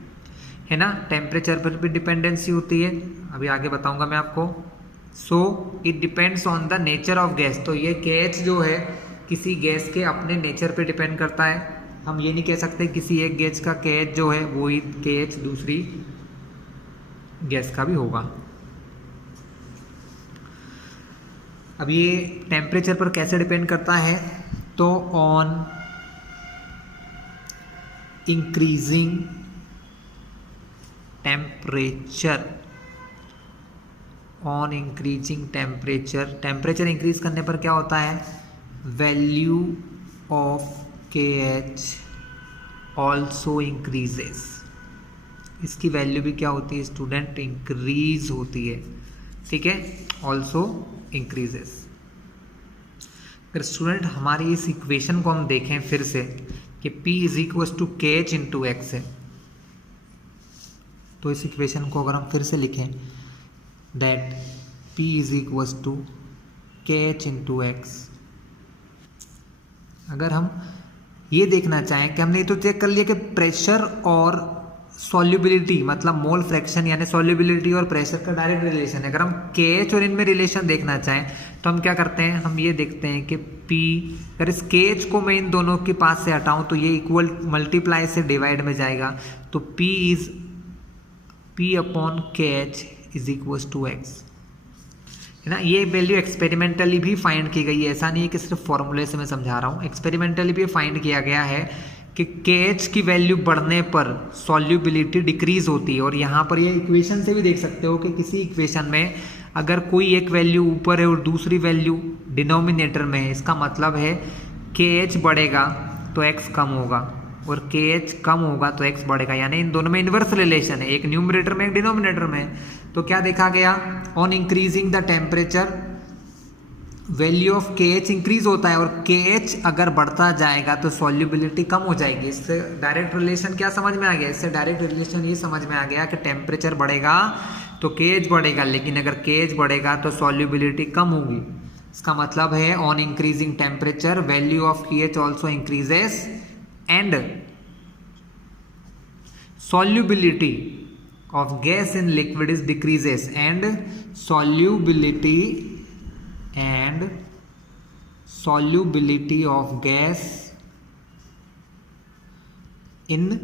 ना। टेम्परेचर पर भी डिपेंडेंसी होती है, अभी आगे बताऊंगा मैं आपको। So it depends on the nature of gas, तो ये KH जो है किसी गैस के अपने नेचर पे डिपेंड करता है। हम ये नहीं कह सकते किसी एक गैस का KH जो है वो ही KH दूसरी गैस का भी होगा। अब ये टेम्परेचर पर कैसे डिपेंड करता है, तो on increasing temperature, on increasing temperature, temperature increase करने पर क्या होता है, value of KH also increases, इसकी वैल्यू भी क्या होती है स्टूडेंट, इंक्रीज होती है, ठीक है, ऑल्सो इंक्रीजेस। अगर स्टूडेंट हमारी इस इक्वेशन को हम देखें फिर से कि P is equal to KH into x है, तो इस इक्वेशन को अगर हम फिर से लिखें that P is equal to KH into x, अगर हम ये देखना चाहें कि हमने ये तो चेक कर लिया कि प्रेशर और सॉल्युबिलिटी मतलब मोल फ्रैक्शन यानी सॉल्युबिलिटी और प्रेशर का डायरेक्ट रिलेशन है। अगर हम KH और इनमें रिलेशन देखना चाहें तो हम क्या करते हैं, हम ये देखते हैं कि P, अगर इस KH को मैं इन दोनों के पास से हटाऊं तो ये इक्वल मल्टीप्लाई से डिवाइड में जाएगा, तो P upon KH is equal to x, है ना। ये वैल्यू एक्सपेरिमेंटली भी फाइंड की गई है, ऐसा नहीं है कि सिर्फ फॉर्मूले से मैं समझा रहा हूँ, एक्सपेरिमेंटली भी फाइंड किया गया है कि KH की वैल्यू बढ़ने पर सॉल्युबिलिटी डिक्रीज होती है। और यहाँ पर ये इक्वेशन से भी देख सकते हो कि किसी इक्वेशन में अगर कोई एक वैल्यू ऊपर है और दूसरी वैल्यू डिनोमिनेटर में है, इसका मतलब है KH बढ़ेगा तो x कम होगा और KH कम होगा तो x बढ़ेगा, यानी इन दोनों में इन्वर्स रिलेशन है, एक न्यूमरेटर में एक डिनोमिनेटर में। तो क्या देखा गया, on increasing the temperature value of KH increase होता है और KH अगर बढ़ता जाएगा तो सॉल्युबिलिटी कम हो जाएगी। इससे डायरेक्ट रिलेशन क्या समझ में आ गया, इससे डायरेक्ट रिलेशन ये समझ में आ गया कि टेम्परेचर बढ़ेगा तो KH बढ़ेगा, लेकिन अगर KH बढ़ेगा तो सॉल्युबिलिटी कम होगी। इसका मतलब है on increasing temperature value of KH also increases and solubility of gas in liquid is decreases and solubility of gas in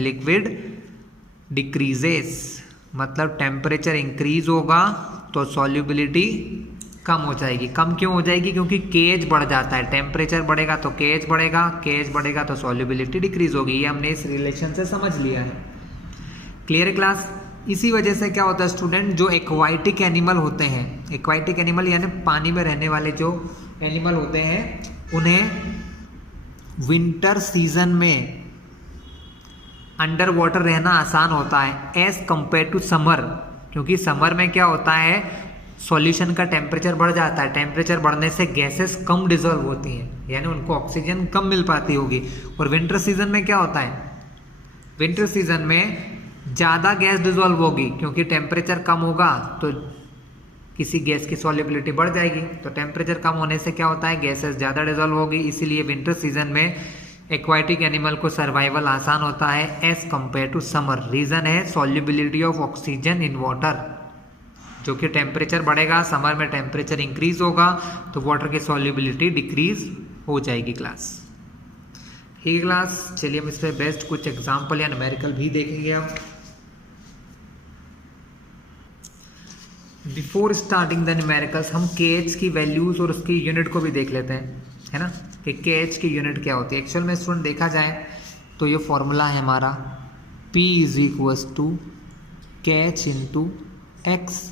liquid decreases, मतलब टेम्परेचर इंक्रीज होगा तो सॉल्युबिलिटी कम हो जाएगी। कम क्यों हो जाएगी, क्योंकि KH बढ़ जाता है, टेम्परेचर बढ़ेगा तो KH बढ़ेगा, KH बढ़ेगा तो सॉल्युबिलिटी डिक्रीज होगी। ये हमने इस रिलेशन से समझ लिया है। क्लियर है क्लास। इसी वजह से क्या होता है स्टूडेंट, जो एक्वाटिक एनिमल होते हैं, एक्वाटिक एनिमल यानी पानी में रहने वाले जो एनिमल होते हैं, उन्हें विंटर सीजन में अंडर वाटर रहना आसान होता है एज कंपेयर टू समर, क्योंकि समर में क्या होता है, सॉल्यूशन का टेम्परेचर बढ़ जाता है, टेम्परेचर बढ़ने से गैसेस कम डिजोल्व होती हैं, यानी उनको ऑक्सीजन कम मिल पाती होगी। और विंटर सीजन में क्या होता है, विंटर सीजन में ज़्यादा गैस डिजोल्व होगी, क्योंकि टेम्परेचर कम होगा तो किसी गैस की सॉल्युबिलिटी बढ़ जाएगी, तो टेम्परेचर कम होने से क्या होता है, गैसेस ज़्यादा डिजोल्व होगी। इसीलिए विंटर सीजन में एक्वाटिक एनिमल को सर्वाइवल आसान होता है as compare to summer. Reason है solubility of oxygen in water, जो कि टेम्परेचर बढ़ेगा, समर में टेम्परेचर इंक्रीज होगा तो वाटर की सॉल्युबिलिटी डिक्रीज हो जाएगी। क्लास ठीक है क्लास, चलिए हम इस पर बेस्ट कुछ एग्जाम्पल या न्यूमेरिकल भी देखेंगे। अब बिफोर स्टार्टिंग द न्यूमेरिकल्स हम KH की वैल्यूज और उसकी यूनिट को भी देख लेते हैं, है ना, कि KH की यूनिट क्या होती है। एक्चुअल में स्टूडेंट देखा जाए तो ये फॉर्मूला है हमारा P = KH × X।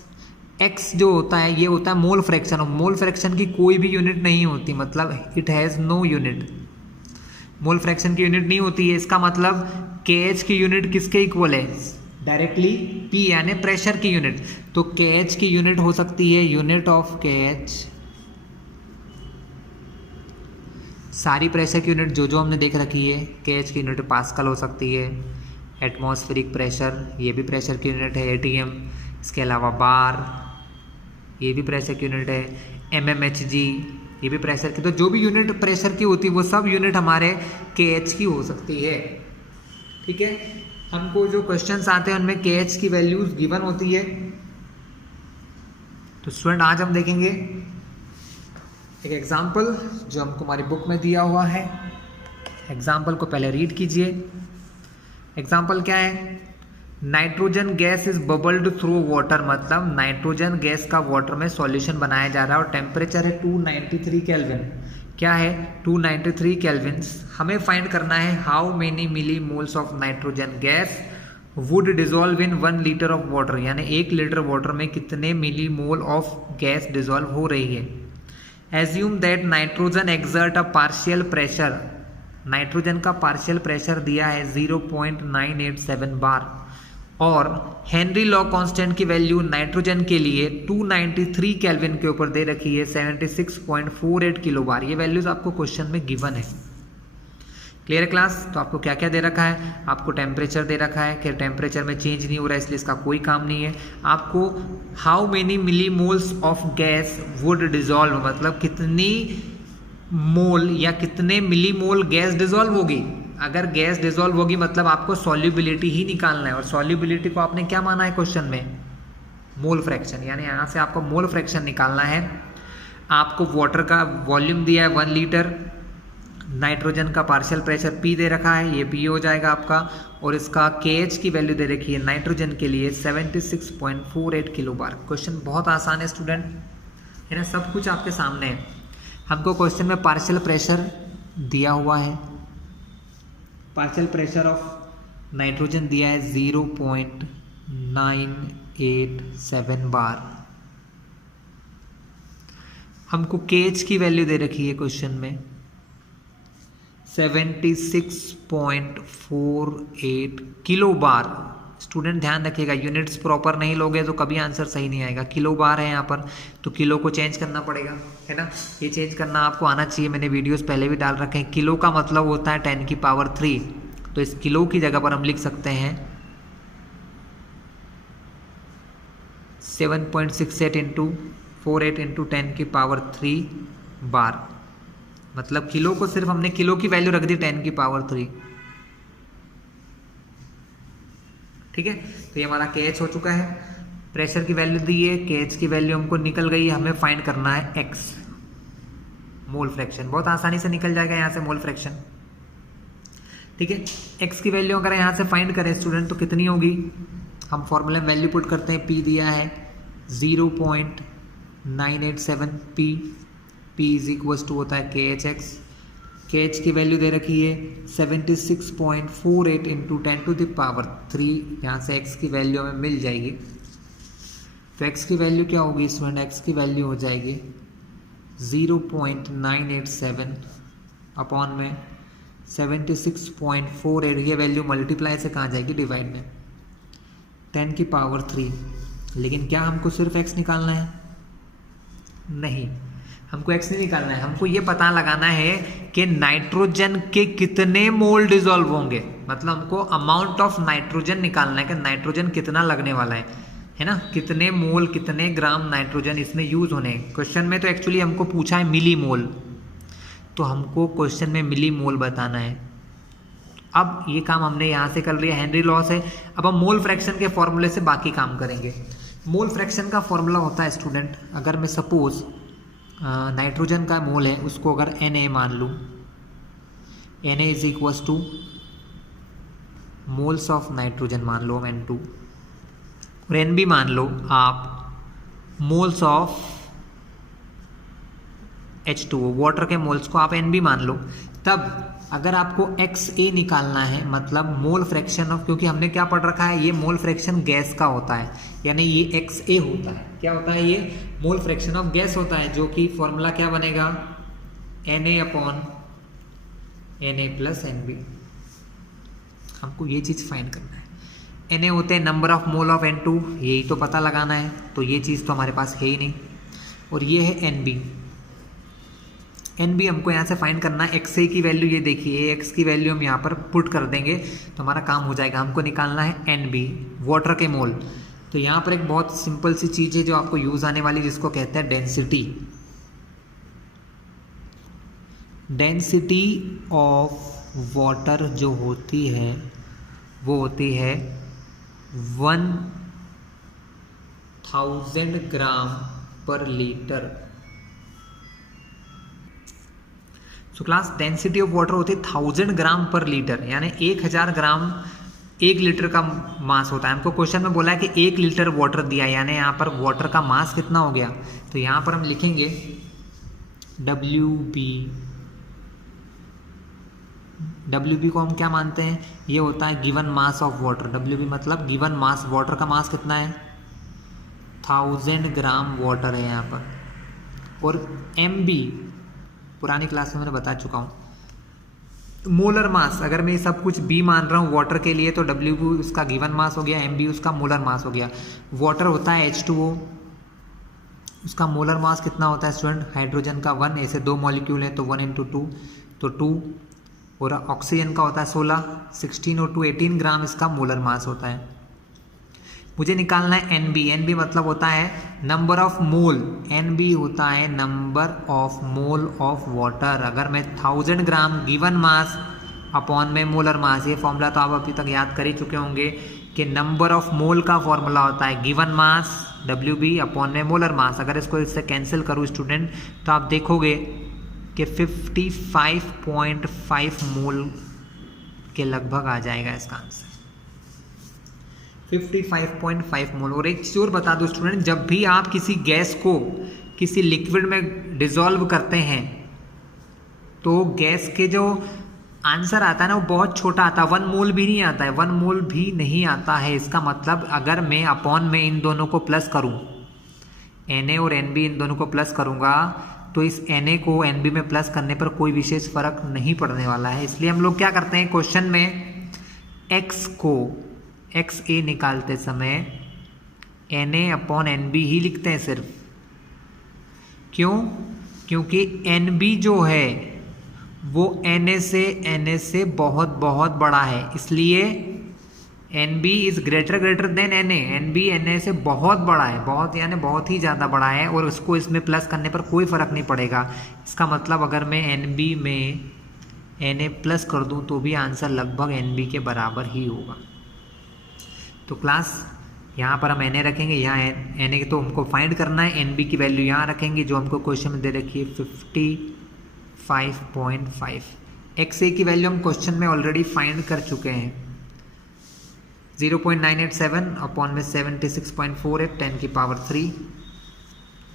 X जो होता है ये होता है मोल फ्रैक्शन, और मोल फ्रैक्शन की कोई भी यूनिट नहीं होती, मतलब it has no unit. Mole fraction की यूनिट नहीं होती है, इसका मतलब KH की यूनिट किसके इक्वल है, डायरेक्टली P यानी प्रेशर की यूनिट। तो KH की यूनिट हो सकती है यूनिट ऑफ KH, सारी प्रेशर की यूनिट जो हमने देख रखी है, KH की यूनिट पास्कल हो सकती है, एटमॉस्फेरिक प्रेशर ये भी प्रेशर की यूनिट है, ATM, इसके अलावा बार ये भी प्रेशर की यूनिट है, mmHg ये भी प्रेशर की। तो जो भी यूनिट प्रेशर की होती है वो सब यूनिट हमारे KH की हो सकती है। ठीक है, हमको जो क्वेश्चंस आते हैं उनमें KH की वैल्यूज गिवन होती है। तो स्टूडेंट आज हम देखेंगे एक एग्जाम्पल जो हमको हमारी बुक में दिया हुआ है। एग्जाम्पल को पहले रीड कीजिए। एग्जाम्पल क्या है, nitrogen gas is bubbled through water, मतलब नाइट्रोजन गैस का वाटर में सॉल्यूशन बनाया जा रहा है और टेम्परेचर है 293 केल्विन। क्या है 293 केल्विन्स। हमें फाइंड करना है how many millimoles of nitrogen gas would dissolve in 1 litre of water, यानी 1 लीटर वाटर में कितने millimole of gas dissolve हो रही है। Assume that nitrogen exert a partial pressure, nitrogen का पार्शियल प्रेशर दिया है 0.987 बार और हेनरी लॉ कांस्टेंट की वैल्यू नाइट्रोजन के लिए 293 केल्विन के ऊपर दे रखी है 76.48 किलो बार। ये वैल्यूज आपको क्वेश्चन में गिवन है। क्लियर है क्लास। तो आपको क्या क्या दे रखा है, आपको टेम्परेचर दे रखा है कि टेम्परेचर में चेंज नहीं हो रहा है इसलिए इसका कोई काम नहीं है। आपको how many millimoles of gas would dissolve, मतलब कितनी मोल या कितने मिली मोल गैस डिजोल्व होगी। अगर गैस डिजोल्व होगी मतलब आपको सॉल्युबिलिटी ही निकालना है और सॉल्युबिलिटी को आपने क्या माना है क्वेश्चन में, मोल फ्रैक्शन, यानी यहाँ से आपको मोल फ्रैक्शन निकालना है। आपको वाटर का वॉल्यूम दिया है 1 लीटर, नाइट्रोजन का पार्शियल प्रेशर P दे रखा है, ये P हो जाएगा आपका, और इसका KH की वैल्यू दे रखी है नाइट्रोजन के लिए 76.48 किलो बार। क्वेश्चन बहुत आसान है स्टूडेंट, है ना, सब कुछ आपके सामने है। हमको क्वेश्चन में पार्शियल प्रेशर दिया हुआ है, पार्शियल प्रेशर ऑफ नाइट्रोजन दिया है 0.987 बार। हमको केएच की वैल्यू दे रखी है क्वेश्चन में 76.48 किलो बार। स्टूडेंट ध्यान रखिएगा, यूनिट्स प्रॉपर नहीं लोगे तो कभी आंसर सही नहीं आएगा। किलो बार है यहाँ पर, तो किलो को चेंज करना पड़ेगा, है ना। ये चेंज करना आपको आना चाहिए, मैंने वीडियोस पहले भी डाल रखे हैं। किलो का मतलब होता है 10 की पावर 3, तो इस किलो की जगह पर हम लिख सकते हैं 7.68 इंटू 48 इंटू 10 की पावर 3 बार। मतलब किलो को सिर्फ हमने किलो की वैल्यू रख दी 10 की पावर 3। ठीक है, तो ये हमारा केएच हो चुका है। प्रेशर की वैल्यू दी है, केएच की वैल्यू हमको निकल गई है। हमें फाइंड करना है एक्स, मोल फ्रैक्शन। बहुत आसानी से निकल जाएगा यहाँ से मोल फ्रैक्शन। ठीक है, एक्स की वैल्यू अगर यहाँ से फाइंड करें स्टूडेंट तो कितनी होगी, हम फॉर्मूले में वैल्यू पुट करते हैं। पी दिया है 0.987 P, P is equal to होता है K H x. K H की वैल्यू दे रखी है 76.48 इंटू 10 टू द पावर 3। यहाँ से एक्स की वैल्यू हमें मिल जाएगी। तो एक्स की वैल्यू क्या होगी स्टूडेंट, एक्स की वैल्यू हो जाएगी 0.987 अपॉन में 76.48। ये वैल्यू मल्टीप्लाई से कहाँ जाएगी, डिवाइड में 10 की पावर 3। लेकिन क्या हमको सिर्फ एक्स निकालना है, नहीं, हमको एक्स नहीं निकालना है। हमको ये पता लगाना है कि नाइट्रोजन के कितने मोल डिसॉल्व होंगे। मतलब हमको अमाउंट ऑफ नाइट्रोजन निकालना है कि नाइट्रोजन कितना लगने वाला है ना, कितने मोल, कितने ग्राम नाइट्रोजन इसमें यूज होने। क्वेश्चन में तो एक्चुअली हमको पूछा है मिली मोल, तो हमको क्वेश्चन में मिली मोल बताना है। अब ये काम हमने यहाँ से कर लिया, हेनरी लॉ से। अब हम मोल फ्रैक्शन के फॉर्मूले से बाकी काम करेंगे। मोल फ्रैक्शन का फॉर्मूला होता है स्टूडेंट, अगर मैं सपोज नाइट्रोजन का मोल है उसको अगर Na मान लूँ, Na is equals two moles of nitrogen मान लो N2, और Nb मान लो आप मोल्स ऑफ H2O, वाटर के मोल्स को आप Nb मान लो। तब अगर आपको XA निकालना है, मतलब मोल फ्रैक्शन ऑफ, क्योंकि हमने क्या पढ़ रखा है, ये मोल फ्रैक्शन गैस का होता है, यानी ये XA होता है। क्या होता है, ये मोल फ्रैक्शन ऑफ गैस होता है, जो कि फॉर्मूला क्या बनेगा, Na upon Na plus Nb। हमको ये चीज़ फाइंड करना है। Na होते हैं number of mole of N2, यही तो पता लगाना है, तो ये चीज़ तो हमारे पास है ही नहीं। और ये है Nb, Nb हमको यहाँ से फाइंड करना है। XA की वैल्यू ये देखिए, X की वैल्यू हम यहाँ पर पुट कर देंगे तो हमारा काम हो जाएगा। हमको निकालना है Nb, वाटर के मोल। तो यहाँ पर एक बहुत सिंपल सी चीज़ है जो आपको यूज़ आने वाली, जिसको कहते हैं डेंसिटी। डेंसिटी ऑफ वाटर जो होती है वो होती है 1000 ग्राम पर लीटर। तो क्लास डेंसिटी ऑफ वाटर होती है 1000 ग्राम पर लीटर, यानी 1000 ग्राम 1 लीटर का मास होता है। हमको क्वेश्चन में बोला है कि 1 लीटर वाटर दिया, यानी यहाँ पर वाटर का मास कितना हो गया। तो यहाँ पर हम लिखेंगे WB को हम क्या मानते हैं, ये होता है given mass of water. WB मतलब गिवन मास, वाटर का मास कितना है 1000 ग्राम वाटर है यहाँ पर। और MB पुरानी क्लास में मैंने बता चुका हूँ, मोलर मास। अगर मैं सब कुछ B मान रहा हूँ वाटर के लिए, तो WB उसका गिवन मास हो गया, MB उसका मोलर मास हो गया। वाटर होता है H2O, उसका मोलर मास कितना होता है स्टूडेंट, हाइड्रोजन का 1, ऐसे 2 मॉलिक्यूल है तो 1 × 2 तो 2, और ऑक्सीजन का होता है 16 और 2 18 ग्राम इसका मोलर मास होता है। मुझे निकालना है NB मतलब होता है नंबर ऑफ मोल, NB होता है number of mole of water. अगर मैं 1000 ग्राम गिवन मास अपॉन में मोलर मास, ये फॉर्मूला तो आप अभी तक याद कर ही चुके होंगे कि नंबर ऑफ मोल का फॉर्मूला होता है गिवन मास WB अपॉन में मोलर मास। अगर इसको इससे कैंसिल करूँ स्टूडेंट तो आप देखोगे कि 55.5 मोल के लगभग आ जाएगा इसका आंसर, 55.5 मोल। और एक चीज़ और बता दो स्टूडेंट, जब भी आप किसी गैस को किसी लिक्विड में डिसॉल्व करते हैं तो गैस के जो आंसर आता है ना वो बहुत छोटा आता है, 1 मोल भी नहीं आता है, 1 मोल भी नहीं आता है। इसका मतलब अगर मैं अपॉन में इन दोनों को प्लस करूं, Na और Nb इन दोनों को प्लस करूंगा तो इस Na को Nb में प्लस करने पर कोई विशेष फर्क नहीं पड़ने वाला है। इसलिए हम लोग क्या करते हैं, क्वेश्चन में x को XA निकालते समय Na अपॉन Nb ही लिखते हैं सिर्फ। क्यों? क्योंकि Nb जो है वो Na से बहुत बहुत बड़ा है, इसलिए Nb is greater than Na। Nb Na से बहुत बड़ा है, बहुत यानी बहुत ही ज़्यादा बड़ा है, और उसको इसमें प्लस करने पर कोई फ़र्क नहीं पड़ेगा। इसका मतलब अगर मैं Nb में Na प्लस कर दूं तो भी आंसर लगभग Nb के बराबर ही होगा। तो क्लास यहाँ पर हम Na रखेंगे, यहाँ Na तो हमको फाइंड करना है, Nb की वैल्यू यहाँ रखेंगे जो हमको क्वेश्चन में दे रखी है 55.5। XA की वैल्यू हम क्वेश्चन में ऑलरेडी फाइंड कर चुके हैं, 0.987 अपॉन में 76.48 10 की पावर 3।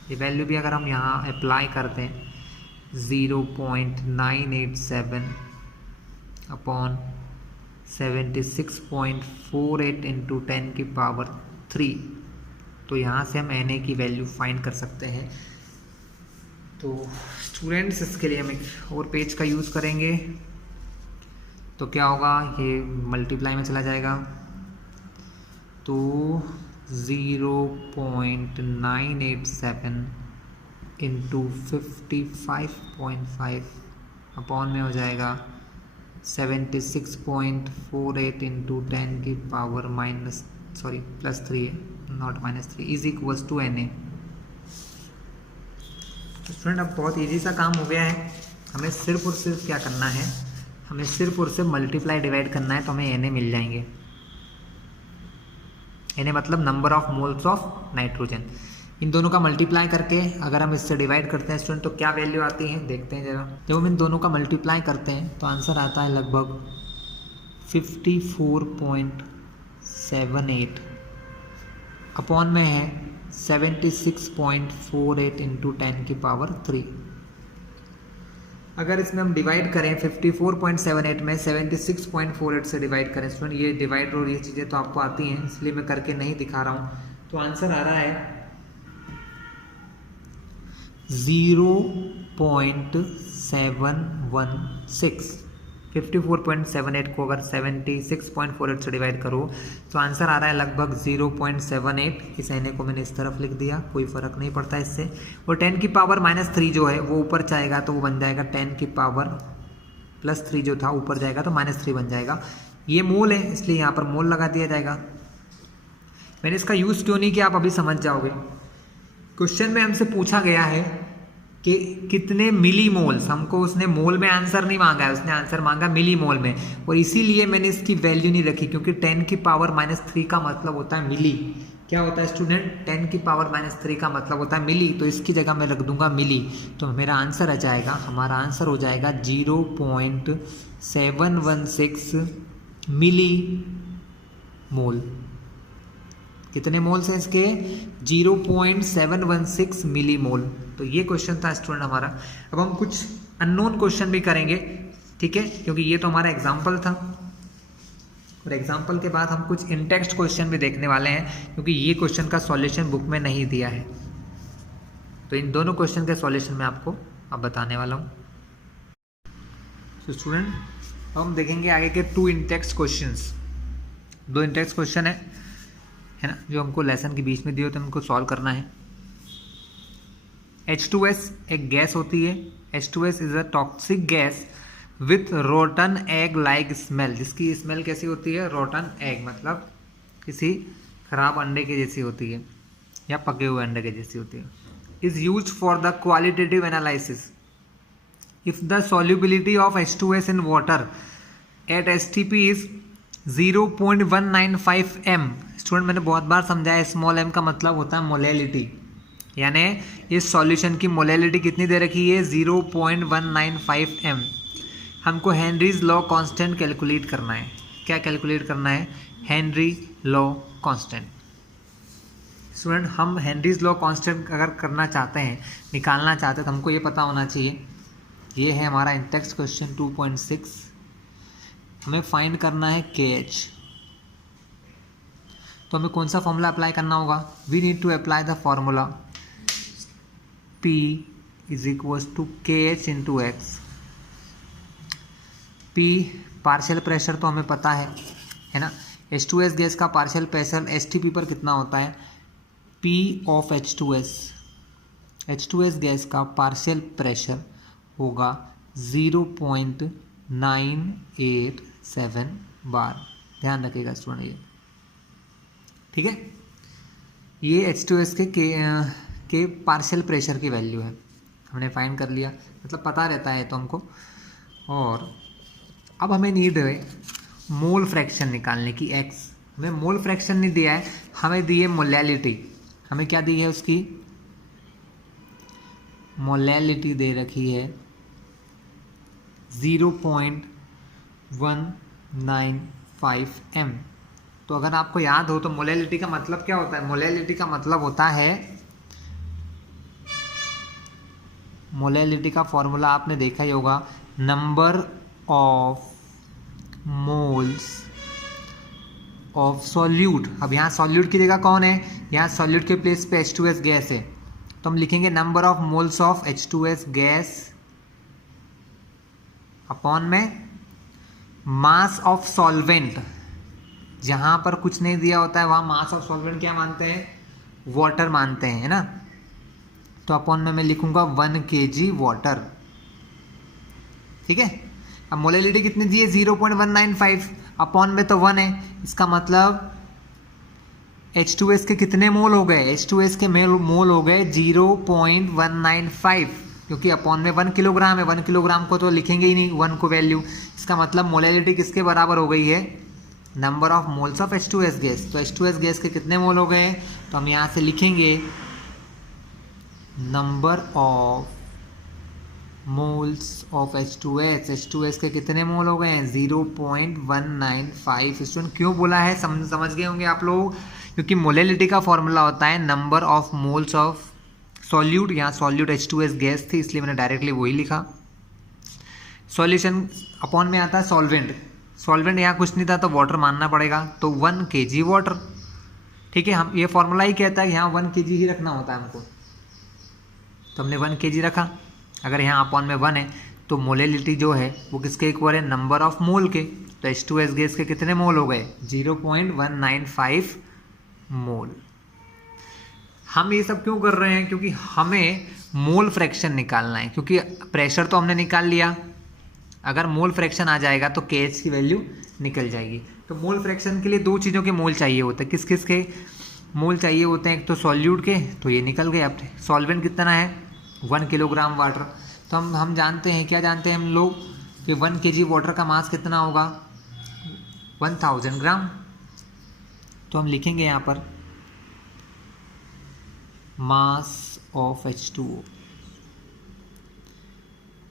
ये वैल्यू भी अगर हम यहाँ अप्लाई करते हैं 0.987 अपॉन 76.48 इंटू 10 की पावर 3, तो यहाँ से हम Na की वैल्यू फाइंड कर सकते हैं। तो स्टूडेंट्स इसके लिए हम एक और पेज का यूज़ करेंगे, तो क्या होगा, ये मल्टीप्लाई में चला जाएगा, तो 0.987 इंटू 55.5 अपॉन में हो जाएगा 76.48 इंटू 10 की पावर +3 है, not -3 is equals to Na। तो स्टूडेंट अब बहुत इजी सा काम हो गया है, हमें सिर्फ और सिर्फ क्या करना है, हमें सिर्फ और सिर्फ मल्टीप्लाई डिवाइड करना है, तो हमें Na मिल जाएंगे। Na मतलब number of moles of nitrogen. इन दोनों का मल्टीप्लाई करके अगर हम इससे डिवाइड करते हैं स्टूडेंट तो क्या वैल्यू आती है, देखते हैं जरा। जब हम इन दोनों का मल्टीप्लाई करते हैं तो आंसर आता है लगभग 54.78 अपॉन में है 76.48 इंटू 10 की पावर 3। अगर इसमें हम डिवाइड करें 54.78 में 76.48 से डिवाइड करें स्टूडेंट, ये डिवाइड और ये चीज़ें तो आपको आती हैं इसलिए मैं करके नहीं दिखा रहा हूँ, तो आंसर आ रहा है 0.716। 54.78 को अगर 76.48 से डिवाइड करो तो आंसर आ रहा है लगभग 0.78। इस Na को मैंने इस तरफ लिख दिया, कोई फ़र्क नहीं पड़ता इससे। और 10 की पावर -3 जो है वो ऊपर जाएगा तो वो बन जाएगा 10 की पावर +3 जो था ऊपर जाएगा तो -3 बन जाएगा। ये मोल है इसलिए यहाँ पर मोल लगा दिया जाएगा। मैंने इसका यूज़ क्यों नहीं किया आप अभी समझ जाओगे। क्वेश्चन में हमसे पूछा गया है कि कितने मिली मोल्स, हमको उसने मोल में आंसर नहीं मांगा है, उसने आंसर मांगा मिली मोल में, और इसीलिए मैंने इसकी वैल्यू नहीं रखी क्योंकि 10 की पावर -3 का मतलब होता है मिली। क्या होता है स्टूडेंट, 10 की पावर -3 का मतलब होता है मिली, तो इसकी जगह मैं रख दूंगा मिली, तो मेरा आंसर आ जाएगा, हमारा आंसर हो जाएगा 0.716 मिली मोल। कितने मोल्स हैं इसके, 0.716 मिली मोल। तो ये क्वेश्चन था स्टूडेंट हमारा। अब हम कुछ अननोन क्वेश्चन भी करेंगे, ठीक है, क्योंकि ये तो हमारा एग्जाम्पल था, और एग्जाम्पल के बाद हम कुछ इन टेक्स्ट क्वेश्चन भी देखने वाले हैं क्योंकि ये क्वेश्चन का सॉल्यूशन बुक में नहीं दिया है। तो इन दोनों क्वेश्चन के सॉल्यूशन मैं आपको अब बताने वाला हूँ। तो स्टूडेंट अब हम देखेंगे आगे के 2 इन टेक्स्ट क्वेश्चंस। 2 इन टेक्स्ट क्वेश्चन है ना, जो हमको लेसन के बीच में दिए होते हैं उनको सॉल्व करना है। H2S एक गैस होती है, H2S is a toxic gas with rotten egg like smell, जिसकी स्मेल कैसी होती है, रोटन एग मतलब किसी खराब अंडे के जैसी होती है या पके हुए अंडे के जैसी होती है। Is use for the qualitative analysis if the solubility of H2S in water at STP is 0.195 m। Student मैंने बहुत बार समझाया, स्मॉल m का मतलब होता है मोलेलिटी, यानी इस सॉल्यूशन की मोलेलिटी कितनी दे रखी है, 0.195 m। हमको हेनरीज लॉ कांस्टेंट कैलकुलेट करना है। क्या कैलकुलेट करना है, हेनरी लॉ कांस्टेंट। स्टूडेंट हम हेनरीज लॉ कांस्टेंट अगर करना चाहते हैं, निकालना चाहते हैं, तो हमको ये पता होना चाहिए, ये है हमारा इन टेक्स्ट क्वेश्चन 2.6। हमें फाइंड करना है KH, तो हमें कौन सा फॉर्मूला अप्लाई करना होगा, we need to apply the formula P is equals to K H into X. P partial pressure तो हमें पता है ना। H2S गैस का पार्शियल प्रेशर STP पर कितना होता है, P of H2S। H2S gas का पार्शियल प्रेशर होगा 0.987 बार। ध्यान रखिएगा स्टूडेंट ये, ठीक है। ये H2S के पार्शियल प्रेशर की वैल्यू है, हमने फाइंड कर लिया, मतलब पता रहता है तो हमको। और अब हमें नीड है मोल फ्रैक्शन निकालने की। x हमें मोल फ्रैक्शन नहीं दिया है, हमें दी है मोलैलिटी। हमें क्या दी है, उसकी मोलैलिटी दे रखी है 0.195 m। तो अगर आपको याद हो तो मोलैलिटी का मतलब क्या होता है, मोलैलिटी का मतलब होता है, मोलैलिटी का फॉर्मूला आपने देखा ही होगा, number of moles of solute. अब यहाँ सॉल्यूट की जगह कौन है, यहाँ सॉल्यूट के प्लेस पे H2S गैस है, तो हम लिखेंगे number of moles of H2S gas upon में मास ऑफ सॉल्वेंट। जहाँ पर कुछ नहीं दिया होता है वहाँ मास ऑफ सॉल्वेंट क्या मानते हैं, वाटर मानते हैं, है ना। तो अपॉन में मैं लिखूंगा 1 kg वाटर, ठीक है। अब मोलैलिटी कितनी दी है 0.195, अपॉन में तो 1 है, इसका मतलब H2S के कितने मोल हो गए, H2S के मोल हो गए 0.195, क्योंकि अपॉन में 1 किलोग्राम है, 1 किलोग्राम को तो लिखेंगे ही नहीं 1 को वैल्यू। इसका मतलब मोलैलिटी किसके बराबर हो गई है, number of moles of H2S gas. तो H2S गैस के कितने मोल हो गए, तो हम यहाँ से लिखेंगे number of moles of H2S। H2S के कितने मोल हो गए हैं 0.195। स्टूडेंट क्यों बोला है, समझ गए होंगे आप लोग, क्योंकि मोलैलिटी का फॉर्मूला होता है number of moles of solute. यहाँ सॉल्यूट H2S गैस थी इसलिए मैंने डायरेक्टली वही लिखा। सॉल्यूशन अपॉन में आता है सॉल्वेंट, सॉल्वेंट यहाँ कुछ नहीं था तो वाटर मानना पड़ेगा, तो 1 kg वाटर, ठीक है। हम ये फॉर्मूला ही कहता है कि यहाँ 1 kg ही रखना होता है हमको, तो हमने 1 kg रखा। अगर यहाँ अपॉन में 1 है तो मोलैलिटी जो है वो किसके इक्वल है, नंबर ऑफ मोल के। तो H2S गैस के कितने मोल हो गए 0.195 मोल। हम ये सब क्यों कर रहे हैं, क्योंकि हमें मोल फ्रैक्शन निकालना है, क्योंकि प्रेशर तो हमने निकाल लिया, अगर मोल फ्रैक्शन आ जाएगा तो KH की वैल्यू निकल जाएगी। तो मोल फ्रैक्शन के लिए दो चीज़ों के मोल चाहिए होते हैं, किस किस के मोल चाहिए होते हैं, एक तो सॉल्यूट के, तो ये निकल गए अपने। सॉल्वेंट कितना है 1 किलोग्राम वाटर, तो हम जानते हैं, क्या जानते हैं हम लोग कि 1 kg वाटर का मास कितना होगा 1000 ग्राम। तो हम लिखेंगे यहाँ पर मास ऑफ H2O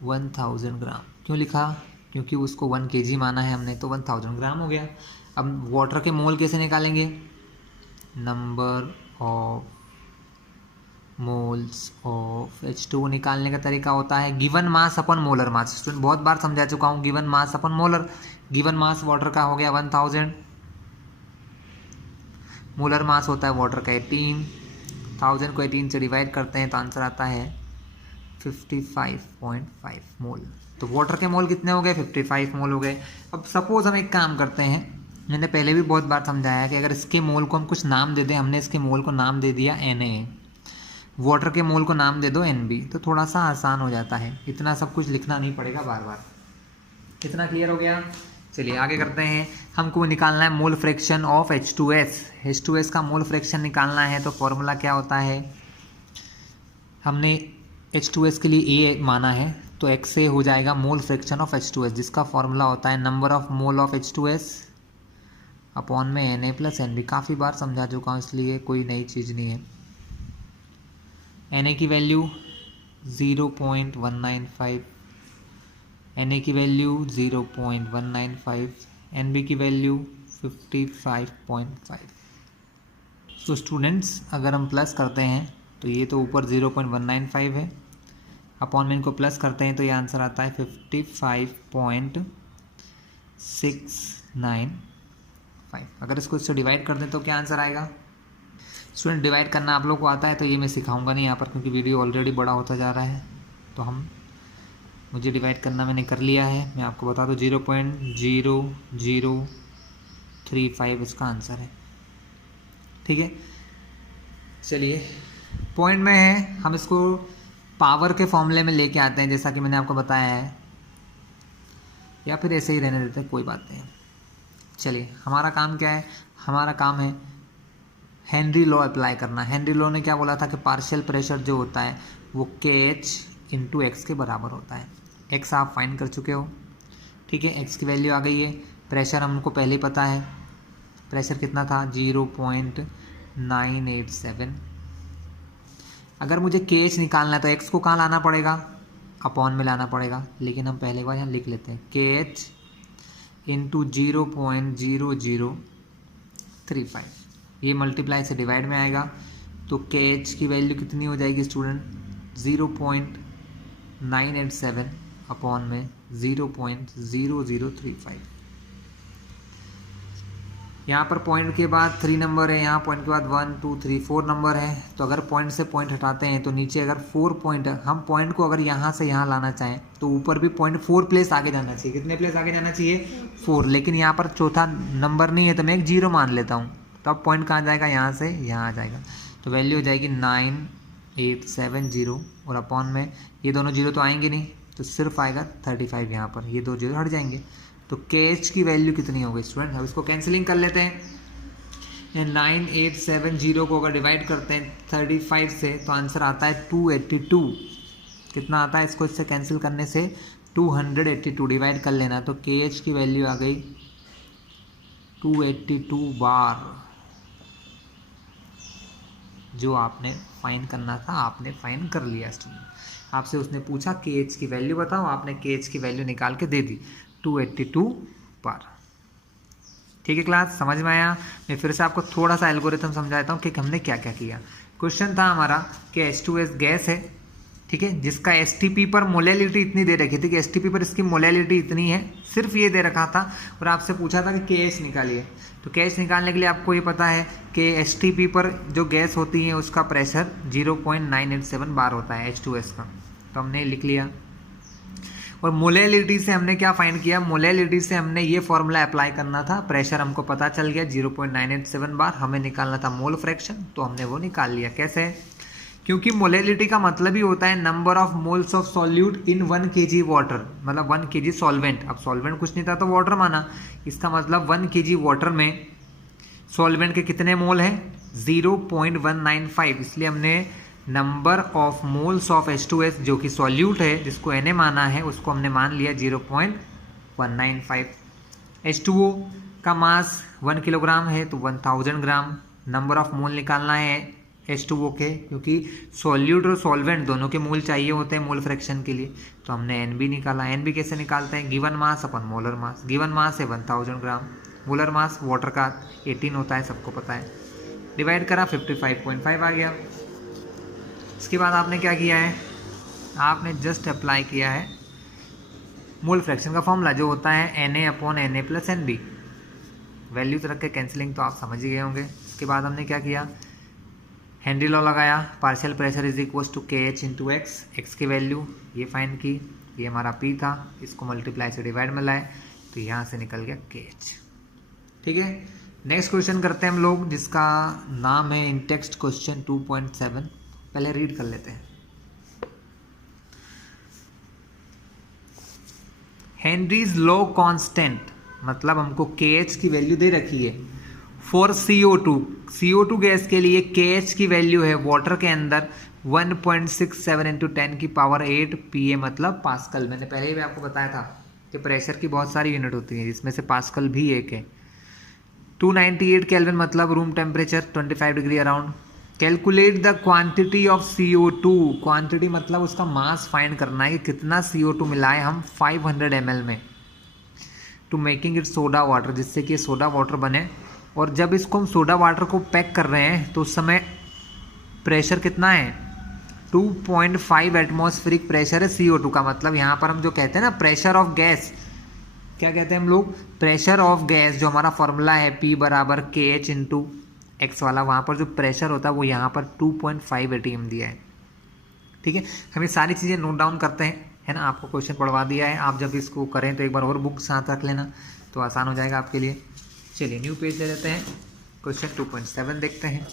1000 ग्राम। क्यों लिखा, क्योंकि उसको 1 kg माना है हमने, तो 1000 ग्राम हो गया। अब वाटर के मोल कैसे निकालेंगे, number of moles of H2O निकालने का तरीका होता है गिवन मास अपन मोलर मास। स्टूडेंट बहुत बार समझा चुका हूँ, गिवन मास अपन मोलर। गिवन मास वाटर का हो गया 1000, मोलर मास होता है वाटर का 18,000 को 18 से डिवाइड करते हैं तो आंसर आता है 55.5 मोल। तो वाटर के मोल कितने हो गए 55 मोल हो गए। अब सपोज हम एक काम करते हैं, मैंने पहले भी बहुत बार समझाया कि अगर इसके मोल को हम कुछ नाम दे दें, हमने इसके मोल को नाम दे दिया Na, वाटर के मोल को नाम दे दो Nb, तो थोड़ा सा आसान हो जाता है, इतना सब कुछ लिखना नहीं पड़ेगा बार बार। कितना क्लियर हो गया, चलिए आगे करते हैं। हमको निकालना है मोल फ्रैक्शन ऑफ H2S। H2S का मोल फ्रैक्शन निकालना है तो फॉर्मूला क्या होता है, हमने H2S के लिए A माना है तो X से हो जाएगा मोल फ्रैक्शन ऑफ H2S, जिसका फॉर्मूला होता है number of mole of H2S upon में Na प्लस Nb। काफ़ी बार समझा चुका हूँ इसलिए कोई नई चीज़ नहीं है। Na की वैल्यू 0.195, Na की वैल्यू 0.195, Nb की वैल्यू 55.5। सो स्टूडेंट्स अगर हम प्लस करते हैं तो ये तो ऊपर 0.195 है, अपॉन में इनको प्लस करते हैं तो ये आंसर आता है 55.695। अगर इसको इससे डिवाइड कर दें तो क्या आंसर आएगा। स्टूडेंट डिवाइड करना आप लोग को आता है तो ये मैं सिखाऊंगा नहीं यहाँ पर, क्योंकि वीडियो ऑलरेडी बड़ा होता जा रहा है। तो मुझे डिवाइड करना मैंने कर लिया है। मैं आपको बता दूँ 0.0035 इसका आंसर है। ठीक है, चलिए पॉइंट में है, हम इसको पावर के फॉर्मूले में लेके आते हैं जैसा कि मैंने आपको बताया है, या फिर ऐसे ही रहने देते हैं, कोई बात नहीं। चलिए हमारा काम क्या है, हमारा काम है हेनरी लॉ अप्लाई करना। हेनरी लॉ ने क्या बोला था कि पार्शियल प्रेशर जो होता है वो KH × X के बराबर होता है। X आप फाइंड कर चुके हो, ठीक है, X की वैल्यू आ गई है। प्रेशर हमको पहले ही पता है, प्रेशर कितना था 0.987। अगर मुझे KH निकालना है तो X को कहाँ लाना पड़ेगा, अपॉन में लाना पड़ेगा, लेकिन हम पहले बार यहाँ लिख लेते हैं KH × 0.0035, ये मल्टीप्लाई से डिवाइड में आएगा तो KH की वैल्यू कितनी हो जाएगी स्टूडेंट 0.987 अपॉन में 0.0035। यहाँ पर पॉइंट के बाद 3 नंबर है, यहाँ पॉइंट के बाद 1 2 3 4 नंबर है। तो अगर पॉइंट से पॉइंट हटाते हैं तो नीचे अगर 4 पॉइंट, हम पॉइंट को अगर यहाँ से यहाँ लाना चाहें तो ऊपर भी पॉइंट 4 प्लेस आगे जाना चाहिए। कितने प्लेस आगे जाना चाहिए 4, लेकिन यहाँ पर चौथा नंबर नहीं है तो मैं एक 0 मान लेता हूँ। तो अब पॉइंट कहाँ जाएगा, यहाँ से यहाँ आ जाएगा, तो वैल्यू हो जाएगी 9870 और अपॉन में ये दोनों 0 तो आएंगे नहीं, तो सिर्फ आएगा 35 यहाँ पर, ये 2 0 हट जाएंगे। तो KH की वैल्यू कितनी हो गई स्टूडेंट, अब इसको कैंसिलिंग कर लेते हैं। 9870 को अगर डिवाइड करते हैं 35 से तो आंसर आता है 282। कितना आता है, इसको इससे कैंसिल करने से 282 डिवाइड कर लेना, तो KH की वैल्यू आ गई 282 बार। जो आपने फाइन करना था आपने फाइन कर लिया स्टूडेंट। आपसे उसने पूछा KH की वैल्यू बताओ, आपने KH की वैल्यू निकाल के दे दी 282 बार। ठीक है क्लास, समझ में आया। मैं फिर से आपको थोड़ा सा एल्गोरिथम समझाता हूँ कि हमने क्या क्या किया। क्वेश्चन था हमारा कि H2S गैस है, ठीक है, जिसका STP पर मोलैलिटी इतनी दे रखी थी कि STP पर इसकी मोलैलिटी इतनी है, सिर्फ ये दे रखा था, और आपसे पूछा था कि KH निकालिए। तो KH निकालने के लिए आपको ये पता है कि STP पर जो गैस होती है उसका प्रेशर 0.987 बार होता है H2S का, तो हमने लिख लिया। और मोलैलिटी से हमने क्या फाइंड किया, मोलैलिटी से हमने ये फॉर्मूला अप्लाई करना था। प्रेशर हमको पता चल गया 0.987 बार, हमें निकालना था मोल फ्रैक्शन, तो हमने वो निकाल लिया। कैसे, क्योंकि मोलैलिटी का मतलब ही होता है number of moles of solute in 1 kg water, मतलब 1 kg सॉल्वेंट। अब सॉल्वेंट कुछ नहीं था तो वाटर माना, इसका मतलब 1 kg वाटर में सॉल्वेंट के कितने मोल हैं 0.195, इसलिए हमने number of moles of H2S जो कि सॉल्यूट है, जिसको Na माना है, उसको हमने मान लिया 0.195। H2O का मास 1 किलोग्राम है तो 1000 ग्राम। नंबर ऑफ मोल निकालना है H2O के, क्योंकि सॉल्यूट और सॉल्वेंट दोनों के मोल चाहिए होते हैं मोल फ्रैक्शन के लिए, तो हमने NB निकाला। NB कैसे निकालते हैं, गिवन मास अपन मोलर मास। गिवन मास है 1000 ग्राम, मोलर मास वाटर का 18 होता है, सबको पता है। डिवाइड करा 55.5 आ गया। इसके बाद आपने क्या किया है, आपने जस्ट अप्लाई किया है मोल फ्रैक्शन का फॉर्मूला जो होता है Na/Na+NB। वैल्यूज रख के कैंसिलिंग तो आप समझ ही गए होंगे। इसके बाद हमने क्या किया, हेनरी लॉ लगाया, partial pressure is equal to KH × X। X की वैल्यू ये फाइंड की, ये हमारा P था, इसको मल्टीप्लाई से डिवाइड में लाए तो यहाँ से निकल गया KH। ठीक है, नेक्स्ट क्वेश्चन करते हैं हम लोग, जिसका नाम है इन टेक्स्ट क्वेश्चन 2.7। पहले रीड कर लेते हैं। हेनरीज लॉ कांस्टेंट, मतलब हमको KH की वैल्यू दे रखी है फॉर CO2 गैस के लिए KH की वैल्यू है वाटर के अंदर 1.67 × 10⁸ PA, मतलब पास्कल। मैंने पहले भी आपको बताया था कि प्रेशर की बहुत सारी यूनिट होती है, जिसमें से पास्कल भी एक है। 298 केल्विन मतलब room temperature 25 degree around. Calculate the quantity of CO2, quantity मतलब उसका मास फाइंड करना है कि कितना CO2 मिलाए हम 500 ml में, to making it soda water, जिससे कि सोडा वाटर बने। और जब इसको हम सोडा वाटर को पैक कर रहे हैं तो उस समय प्रेशर कितना है 2.5 एटमॉस्फेरिक प्रेशर है CO2 का। मतलब यहाँ पर हम जो कहते हैं ना प्रेशर ऑफ गैस, क्या कहते हैं हम लोग, प्रेशर ऑफ गैस, जो हमारा फॉर्मूला है P = KH × X वाला, वहाँ पर जो प्रेशर होता है वो यहाँ पर 2.5 atm दिया है। ठीक है, हम ये सारी चीज़ें नोट डाउन करते हैं, है ना। आपको क्वेश्चन पढ़वा दिया है, आप जब इसको करें तो एक बार और बुक साथ रख लेना तो आसान हो जाएगा आपके लिए। चलिए न्यू पेज ले लेते हैं, क्वेश्चन 2.7 देखते हैं।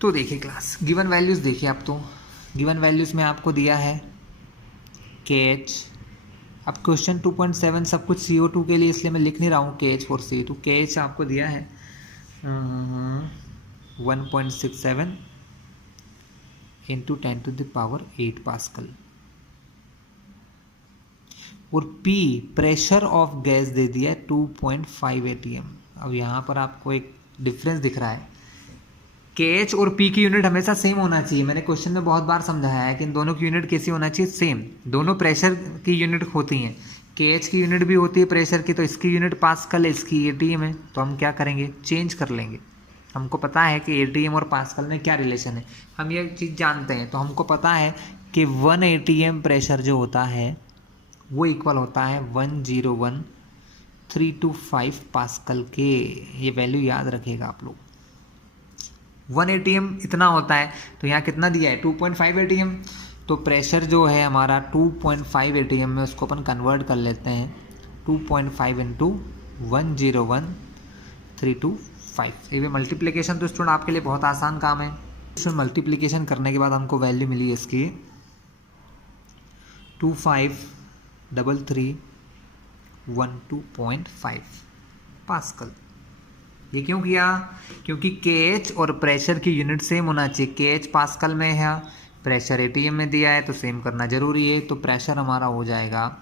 तो देखिए क्लास, गिवन वैल्यूज़ देखिए आप, तो गिवन वैल्यूज़ में आपको दिया है KH। अब क्वेश्चन 2.7 सब कुछ CO2 के लिए, इसलिए मैं लिख नहीं रहा हूँ KH फॉर CO2। KH आपको दिया है 1.67 इंटू 10⁸ पास्कल, और P प्रेशर ऑफ गैस दे दिया है 2.5 ATM। अब यहाँ पर आपको एक डिफरेंस दिख रहा है, KH और P की यूनिट हमेशा सेम होना चाहिए। मैंने क्वेश्चन में बहुत बार समझाया है कि इन दोनों की यूनिट कैसी होना चाहिए, सेम। दोनों प्रेशर की यूनिट होती हैं, KH की यूनिट भी होती है प्रेशर की, तो इसकी यूनिट पास्कल है, इसकी ATM है। तो हम क्या करेंगे, चेंज कर लेंगे। हमको पता है कि ATM और पास्कल में क्या रिलेशन है, हम ये चीज़ जानते हैं। तो हमको पता है कि 1 ATM प्रेशर जो होता है वो इक्वल होता है 101,325 पास्कल के। ये वैल्यू याद रखिएगा आप लोग। 1 ATM इतना होता है, तो यहाँ कितना दिया है 2.5 ATM। तो प्रेशर जो है हमारा 2.5 ATM में, उसको अपन कन्वर्ट कर लेते हैं 2.5 इंटू 101,325। ये मल्टीप्लिकेशन तो स्टूडेंट आपके लिए बहुत आसान काम है। इसमें मल्टीप्लिकेशन करने के बाद हमको वैल्यू मिली इसकी 253312.5 पास्कल। ये क्यों किया, क्योंकि KH और प्रेशर की यूनिट सेम होना चाहिए। KH पास्कल में है, प्रेशर ATM में दिया है, तो सेम करना जरूरी है। तो प्रेशर हमारा हो जाएगा,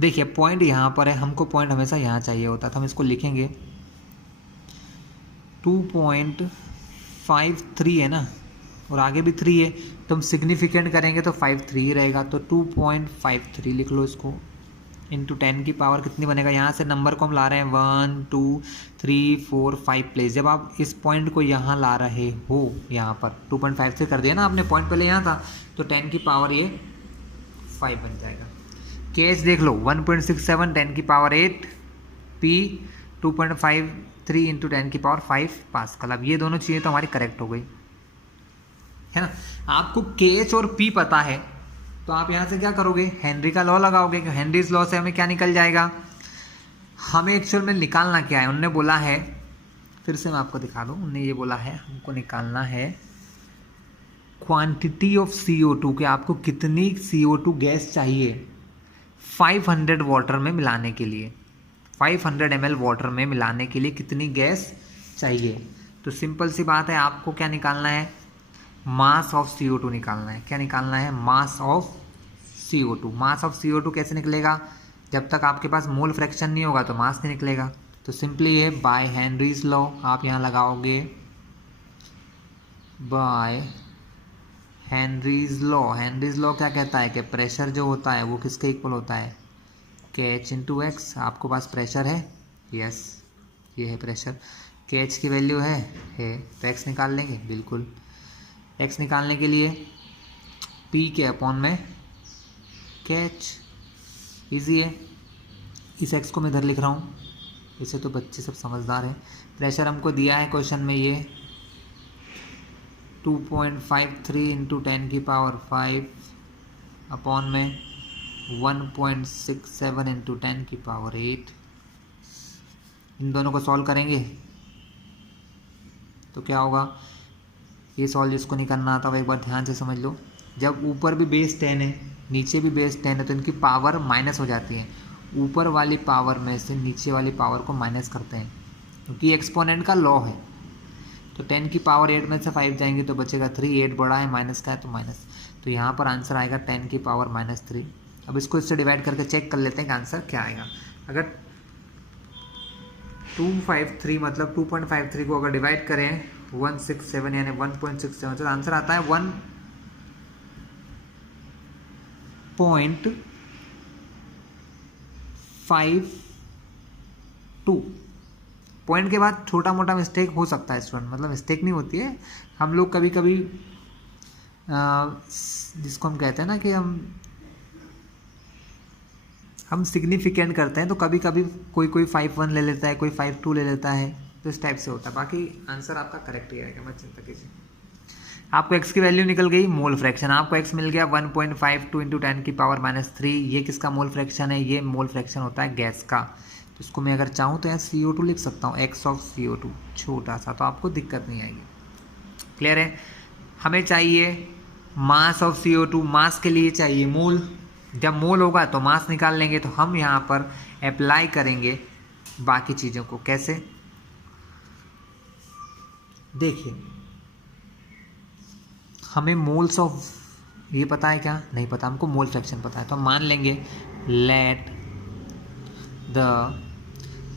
देखिए पॉइंट यहाँ पर है, हमको पॉइंट हमेशा यहाँ चाहिए होता, तो हम इसको लिखेंगे 2.53 है ना, और आगे भी 3 है, तो हम सिग्निफिकेंट करेंगे तो 53 रहेगा। तो 2.53 लिख लो इसको, इंटू 10 की पावर कितनी बनेगा, यहाँ से नंबर को हम ला रहे हैं 1 2 3 4 5 प्लेस। जब आप इस पॉइंट को यहाँ ला रहे हो, यहाँ पर 2.53 कर दिया ना आपने, पॉइंट पहले यहाँ था, तो 10 की पावर ये 5 बन जाएगा। KH देख लो 1.67 10 की पावर 8, P 2.53 इंटू 10 की पावर 5 पास्कल। अब ये दोनों चीज़ें तो हमारी करेक्ट हो गई, है ना। आपको KH और P पता है, तो आप यहाँ से क्या करोगे, हेनरी का लॉ लगाओगे। कि हेनरीज लॉ से हमें क्या निकल जाएगा, हमें एक्चुअल में निकालना क्या है, उन्होंने बोला है, फिर से मैं आपको दिखा दूँ, उन्होंने ये बोला है हमको निकालना है क्वांटिटी ऑफ CO2, कि आपको कितनी CO2 गैस चाहिए 500 वाटर में मिलाने के लिए, 500 ml वाटर में मिलाने के लिए कितनी गैस चाहिए। तो सिंपल सी बात है, आपको क्या निकालना है, मास ऑफ CO2 निकालना है। क्या निकालना है, mass of CO2। Mass of CO2 कैसे निकलेगा, जब तक आपके पास मोल फ्रैक्शन नहीं होगा तो मास नहीं निकलेगा। तो सिंपली है बाय हेनरीज लॉ, आप यहाँ लगाओगे by Henry's law. Henry's law क्या कहता है कि प्रेशर जो होता है वो किसके इक्वल होता है, KH इंटू एक्स। आपको पास प्रेशर है, यस ये है प्रेशर, KH की वैल्यू है, तो एक्स निकाल लेंगे, बिल्कुल। एक्स निकालने के लिए P के अपॉन में KH, ईजी है। इस एक्स को मैं इधर लिख रहा हूँ, इसे तो बच्चे सब समझदार हैं। प्रेशर हमको दिया है क्वेश्चन में ये 2.53 इंटू 10 की पावर 5 अपॉन में 1.67 इंटू 10 की पावर 8। इन दोनों को सॉल्व करेंगे तो क्या होगा, ये सॉल्व जिसको नहीं करना आता वो एक बार ध्यान से समझ लो। जब ऊपर भी बेस 10 है, नीचे भी बेस 10 है, तो इनकी पावर माइनस हो जाती है। ऊपर वाली पावर में से नीचे वाली पावर को माइनस करते हैं, क्योंकि एक्सपोनेंट का लॉ है। तो 10 की पावर 8 में से 5 जाएंगे तो बचेगा 3, 8 बड़ा है, माइनस का है तो माइनस। तो यहाँ पर आंसर आएगा 10 की पावर -3। अब इसको इससे डिवाइड करके चेक कर लेते हैं कि आंसर क्या आएगा। अगर 253 मतलब 2.53 को अगर डिवाइड करें 167 यानी 1.67, तो आंसर आता है 1.52। पॉइंट के बाद छोटा मोटा मिस्टेक हो सकता है स्टूडेंट, मतलब मिस्टेक नहीं होती है। हम लोग कभी कभी जिसको हम कहते हैं ना कि हम सिग्निफिकेंट करते हैं, तो कभी कभी कोई 5-1 ले लेता है, कोई 5-2 ले लेता है, तो इस टाइप से होता है। बाकी आंसर आपका करेक्ट ही आएगा, मत चिंता कीजिए। आपको x की वैल्यू निकल गई, मोल फ्रैक्शन आपको x मिल गया 1.52 इंटू 10 की पावर -3। ये किसका मोल फ्रैक्शन है? ये मोल फ्रैक्शन होता है गैस का। तो इसको मैं अगर चाहूँ तो यहाँ CO2 लिख सकता हूँ, x ऑफ CO2 छोटा सा, तो आपको दिक्कत नहीं आएगी। क्लियर है? हमें चाहिए मास ऑफ CO2, मास के लिए चाहिए मोल। जब मोल होगा तो मास निकाल लेंगे। तो हम यहाँ पर अप्लाई करेंगे बाकी चीज़ों को। कैसे? देखिए, हमें मोल्स ऑफ ये पता है क्या? नहीं पता, हमको मोल फ्रैक्शन पता है। तो हम मान लेंगे let the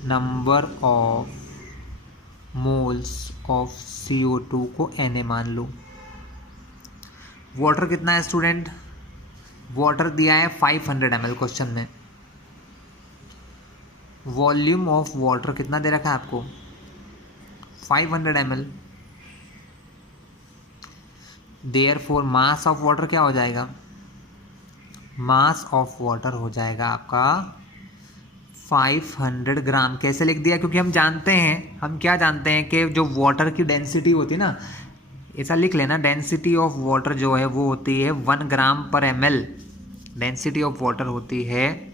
number of moles of CO2 को Na मान लो। वाटर कितना है स्टूडेंट? वाटर दिया है 500 ml क्वेश्चन में। वॉल्यूम ऑफ वाटर कितना दे रखा है आपको? 500 ml। Therefore mass of water क्या हो जाएगा? मास ऑफ वाटर हो जाएगा आपका 500 ग्राम। कैसे लिख दिया? क्योंकि हम जानते हैं, हम क्या जानते हैं कि जो वाटर की डेंसिटी होती है ना, ऐसा लिख लेना, डेंसिटी ऑफ वाटर जो है वो होती है 1 ग्राम पर ml। डेंसिटी ऑफ वाटर होती है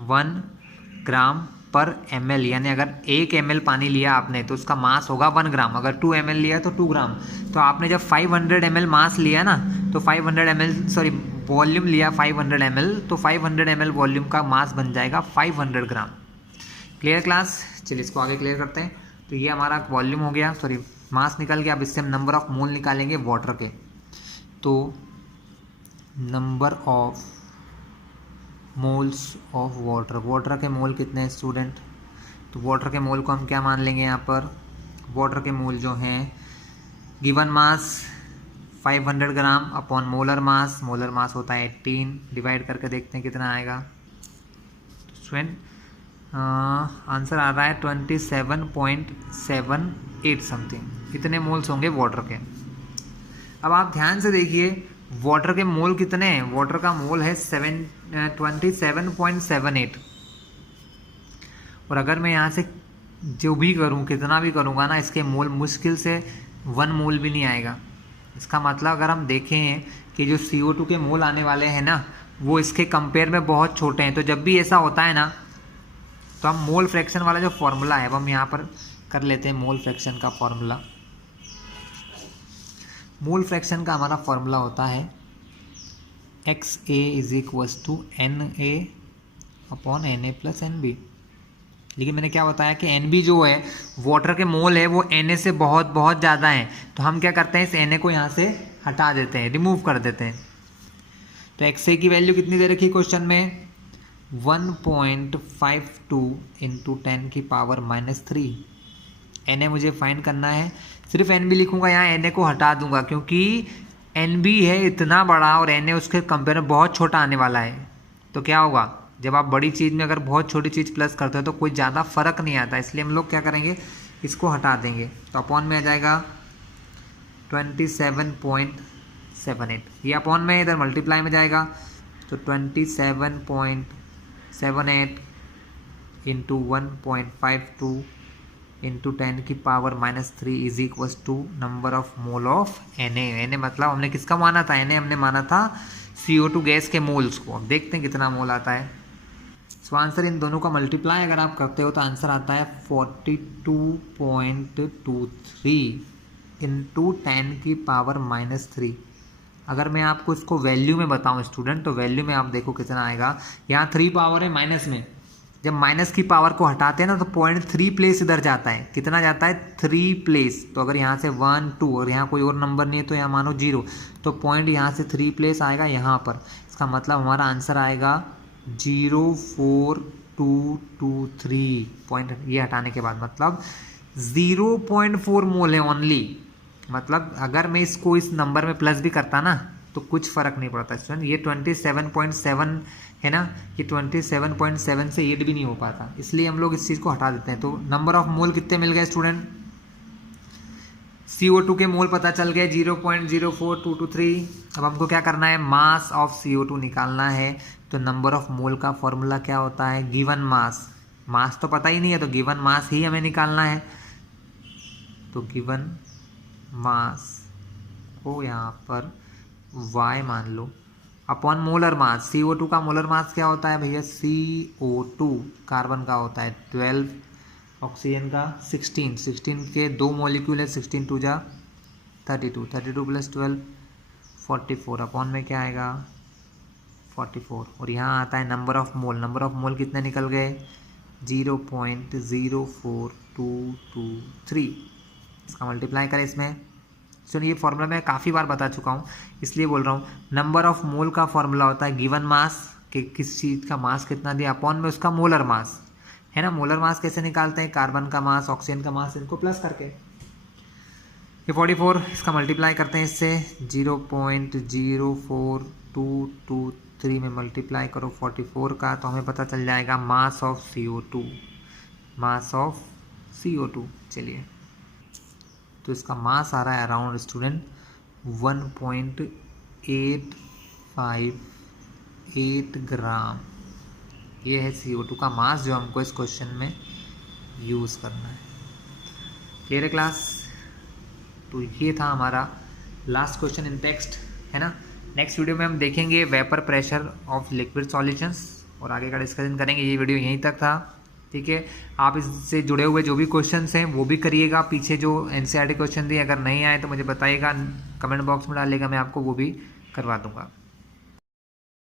1 ग्राम पर ml, यानी अगर 1 ml पानी लिया आपने तो उसका मास होगा 1 ग्राम। अगर 2 ml लिया तो 2 ग्राम। तो आपने जब 500 ml मास लिया ना, तो 500 ml सॉरी वॉल्यूम लिया 500 ml, तो 500 ml वॉल्यूम का मास बन जाएगा 500 ग्राम। Clear class? चलिए इसको आगे क्लियर करते हैं। तो ये हमारा वॉल्यूम हो गया, सॉरी मास निकल गया। अब इससे हम नंबर ऑफ मोल निकालेंगे वाटर के। तो number of moles of water, water के मोल कितने हैं स्टूडेंट? तो वाटर के मोल को हम क्या मान लेंगे यहाँ पर? वाटर के मोल जो हैं, गिवन मास 500 ग्राम upon molar mass, molar mass होता है 18, डिवाइड करके देखते हैं कितना आएगा। तो स्टूडेंट आंसर आ रहा है 27.78 समथिंग, इतने मोल्स होंगे वाटर के। अब आप ध्यान से देखिए वाटर के मोल कितने हैं? वाटर का मोल है 27.78। और अगर मैं यहाँ से जो भी करूँ, कितना भी करूँगा ना, इसके मोल मुश्किल से 1 मोल भी नहीं आएगा। इसका मतलब अगर हम देखें कि जो CO2 के मोल आने वाले हैं ना, वो इसके कंपेयर में बहुत छोटे हैं। तो जब भी ऐसा होता है ना, तो हम मोल फ्रैक्शन वाला जो फॉर्मूला है वो हम यहाँ पर कर लेते हैं। मोल फ्रैक्शन का फॉर्मूला, मोल फ्रैक्शन का हमारा फॉर्मूला होता है XA is equals to NA upon NA plus NB। लेकिन मैंने क्या बताया कि NB जो है वाटर के मोल है वो Na से बहुत बहुत ज़्यादा है। तो हम क्या करते हैं, इस Na को यहाँ से हटा देते हैं, रिमूव कर देते हैं। तो XA की वैल्यू कितनी दे रखी है क्वेश्चन में? 1.52 इंटू 10 की पावर -3। Na मुझे फाइंड करना है। सिर्फ NB लिखूंगा यहाँ, Na को हटा दूंगा क्योंकि NB है इतना बड़ा और Na उसके कंपेयर में बहुत छोटा आने वाला है। तो क्या होगा, जब आप बड़ी चीज़ में अगर बहुत छोटी चीज़ प्लस करते हो तो कोई ज़्यादा फर्क नहीं आता। इसलिए हम लोग क्या करेंगे, इसको हटा देंगे। तो अपॉन में आ जाएगा 27.78। ये अपॉन में इधर मल्टीप्लाई में जाएगा, तो 27.78 इंटू 1.52 इंटू 10 की power -3 is equals to number of mole of Na। मतलब हमने किसका माना था? Na हमने माना था CO2 गैस के मोल्स को। अब देखते हैं कितना मोल आता है। सो आंसर इन दोनों का मल्टीप्लाई अगर आप करते हो तो आंसर आता है 42.23 इंटू 10 की पावर -3। अगर मैं आपको इसको वैल्यू में बताऊं स्टूडेंट, तो वैल्यू में आप देखो कितना आएगा। यहाँ 3 पावर है माइनस में, जब माइनस की पावर को हटाते हैं ना तो 0.3 प्लेस इधर जाता है। कितना जाता है? 3 प्लेस। तो अगर यहाँ से 1 2 और यहाँ कोई और नंबर नहीं है तो यहाँ मानो 0, तो पॉइंट यहाँ से 3 प्लेस आएगा यहाँ पर। इसका मतलब हमारा आंसर आएगा 0.4223 पॉइंट ये हटाने के बाद, मतलब 0.4 मोल है ओनली। मतलब अगर मैं इसको इस नंबर में प्लस भी करता ना तो कुछ फ़र्क नहीं पड़ता स्टूडेंट। ये 27.7 है ना, ये 27.7 से 8 भी नहीं हो पाता, इसलिए हम लोग इस चीज़ को हटा देते हैं। तो नंबर ऑफ मोल कितने मिल गए स्टूडेंट? CO2 के मोल पता चल गए 0.04223। अब हमको क्या करना है, मास ऑफ CO2 निकालना है। तो नंबर ऑफ मोल का फॉर्मूला क्या होता है? Given mass. मास तो पता ही नहीं है तो गिवन मास ही हमें निकालना है। तो गिवन मास को यहाँ पर y मान लो अपॉन मोलर मास। CO2 का मोलर मास क्या होता है भैया, CO2 कार्बन का होता है 12, ऑक्सीजन का 16 के 2 मॉलिक्यूल है, 16 2 जा 32 प्लस 12 44 अपॉन में क्या आएगा 44। और यहाँ आता है नंबर ऑफ मोल कितने निकल गए 0.04223। इसका मल्टीप्लाई करें इसमें। सुनिए, ये फॉर्मूला मैं काफ़ी बार बता चुका हूँ इसलिए बोल रहा हूँ। नंबर ऑफ मोल का फॉर्मूला होता है गिवन मास कि किस चीज़ का मास कितना दिया अपॉन में उसका मोलर मास, है ना। मोलर मास कैसे निकालते हैं, कार्बन का मास ऑक्सीजन का मास इनको प्लस करके। ये 44 इसका मल्टीप्लाई करते हैं इससे 0.04223 में मल्टीप्लाई करो 44 का तो हमें पता चल जाएगा मास ऑफ CO2। चलिए, तो इसका मास आ रहा है अराउंड स्टूडेंट 1.858 ग्राम। ये है CO2 का मास जो हमको इस क्वेश्चन में यूज़ करना है। क्लियर है क्लास। तो ये था हमारा लास्ट क्वेश्चन इन टेक्स्ट, है ना। नेक्स्ट वीडियो में हम देखेंगे vapour pressure of liquid solutions और आगे का डिस्कशन करेंगे। ये वीडियो यहीं तक था, ठीक है। आप इससे जुड़े हुए जो भी क्वेश्चंस हैं वो भी करिएगा। पीछे जो NCERT क्वेश्चन दिए अगर नहीं आए तो मुझे बताइएगा, कमेंट बॉक्स में डालिएगा, मैं आपको वो भी करवा दूंगा।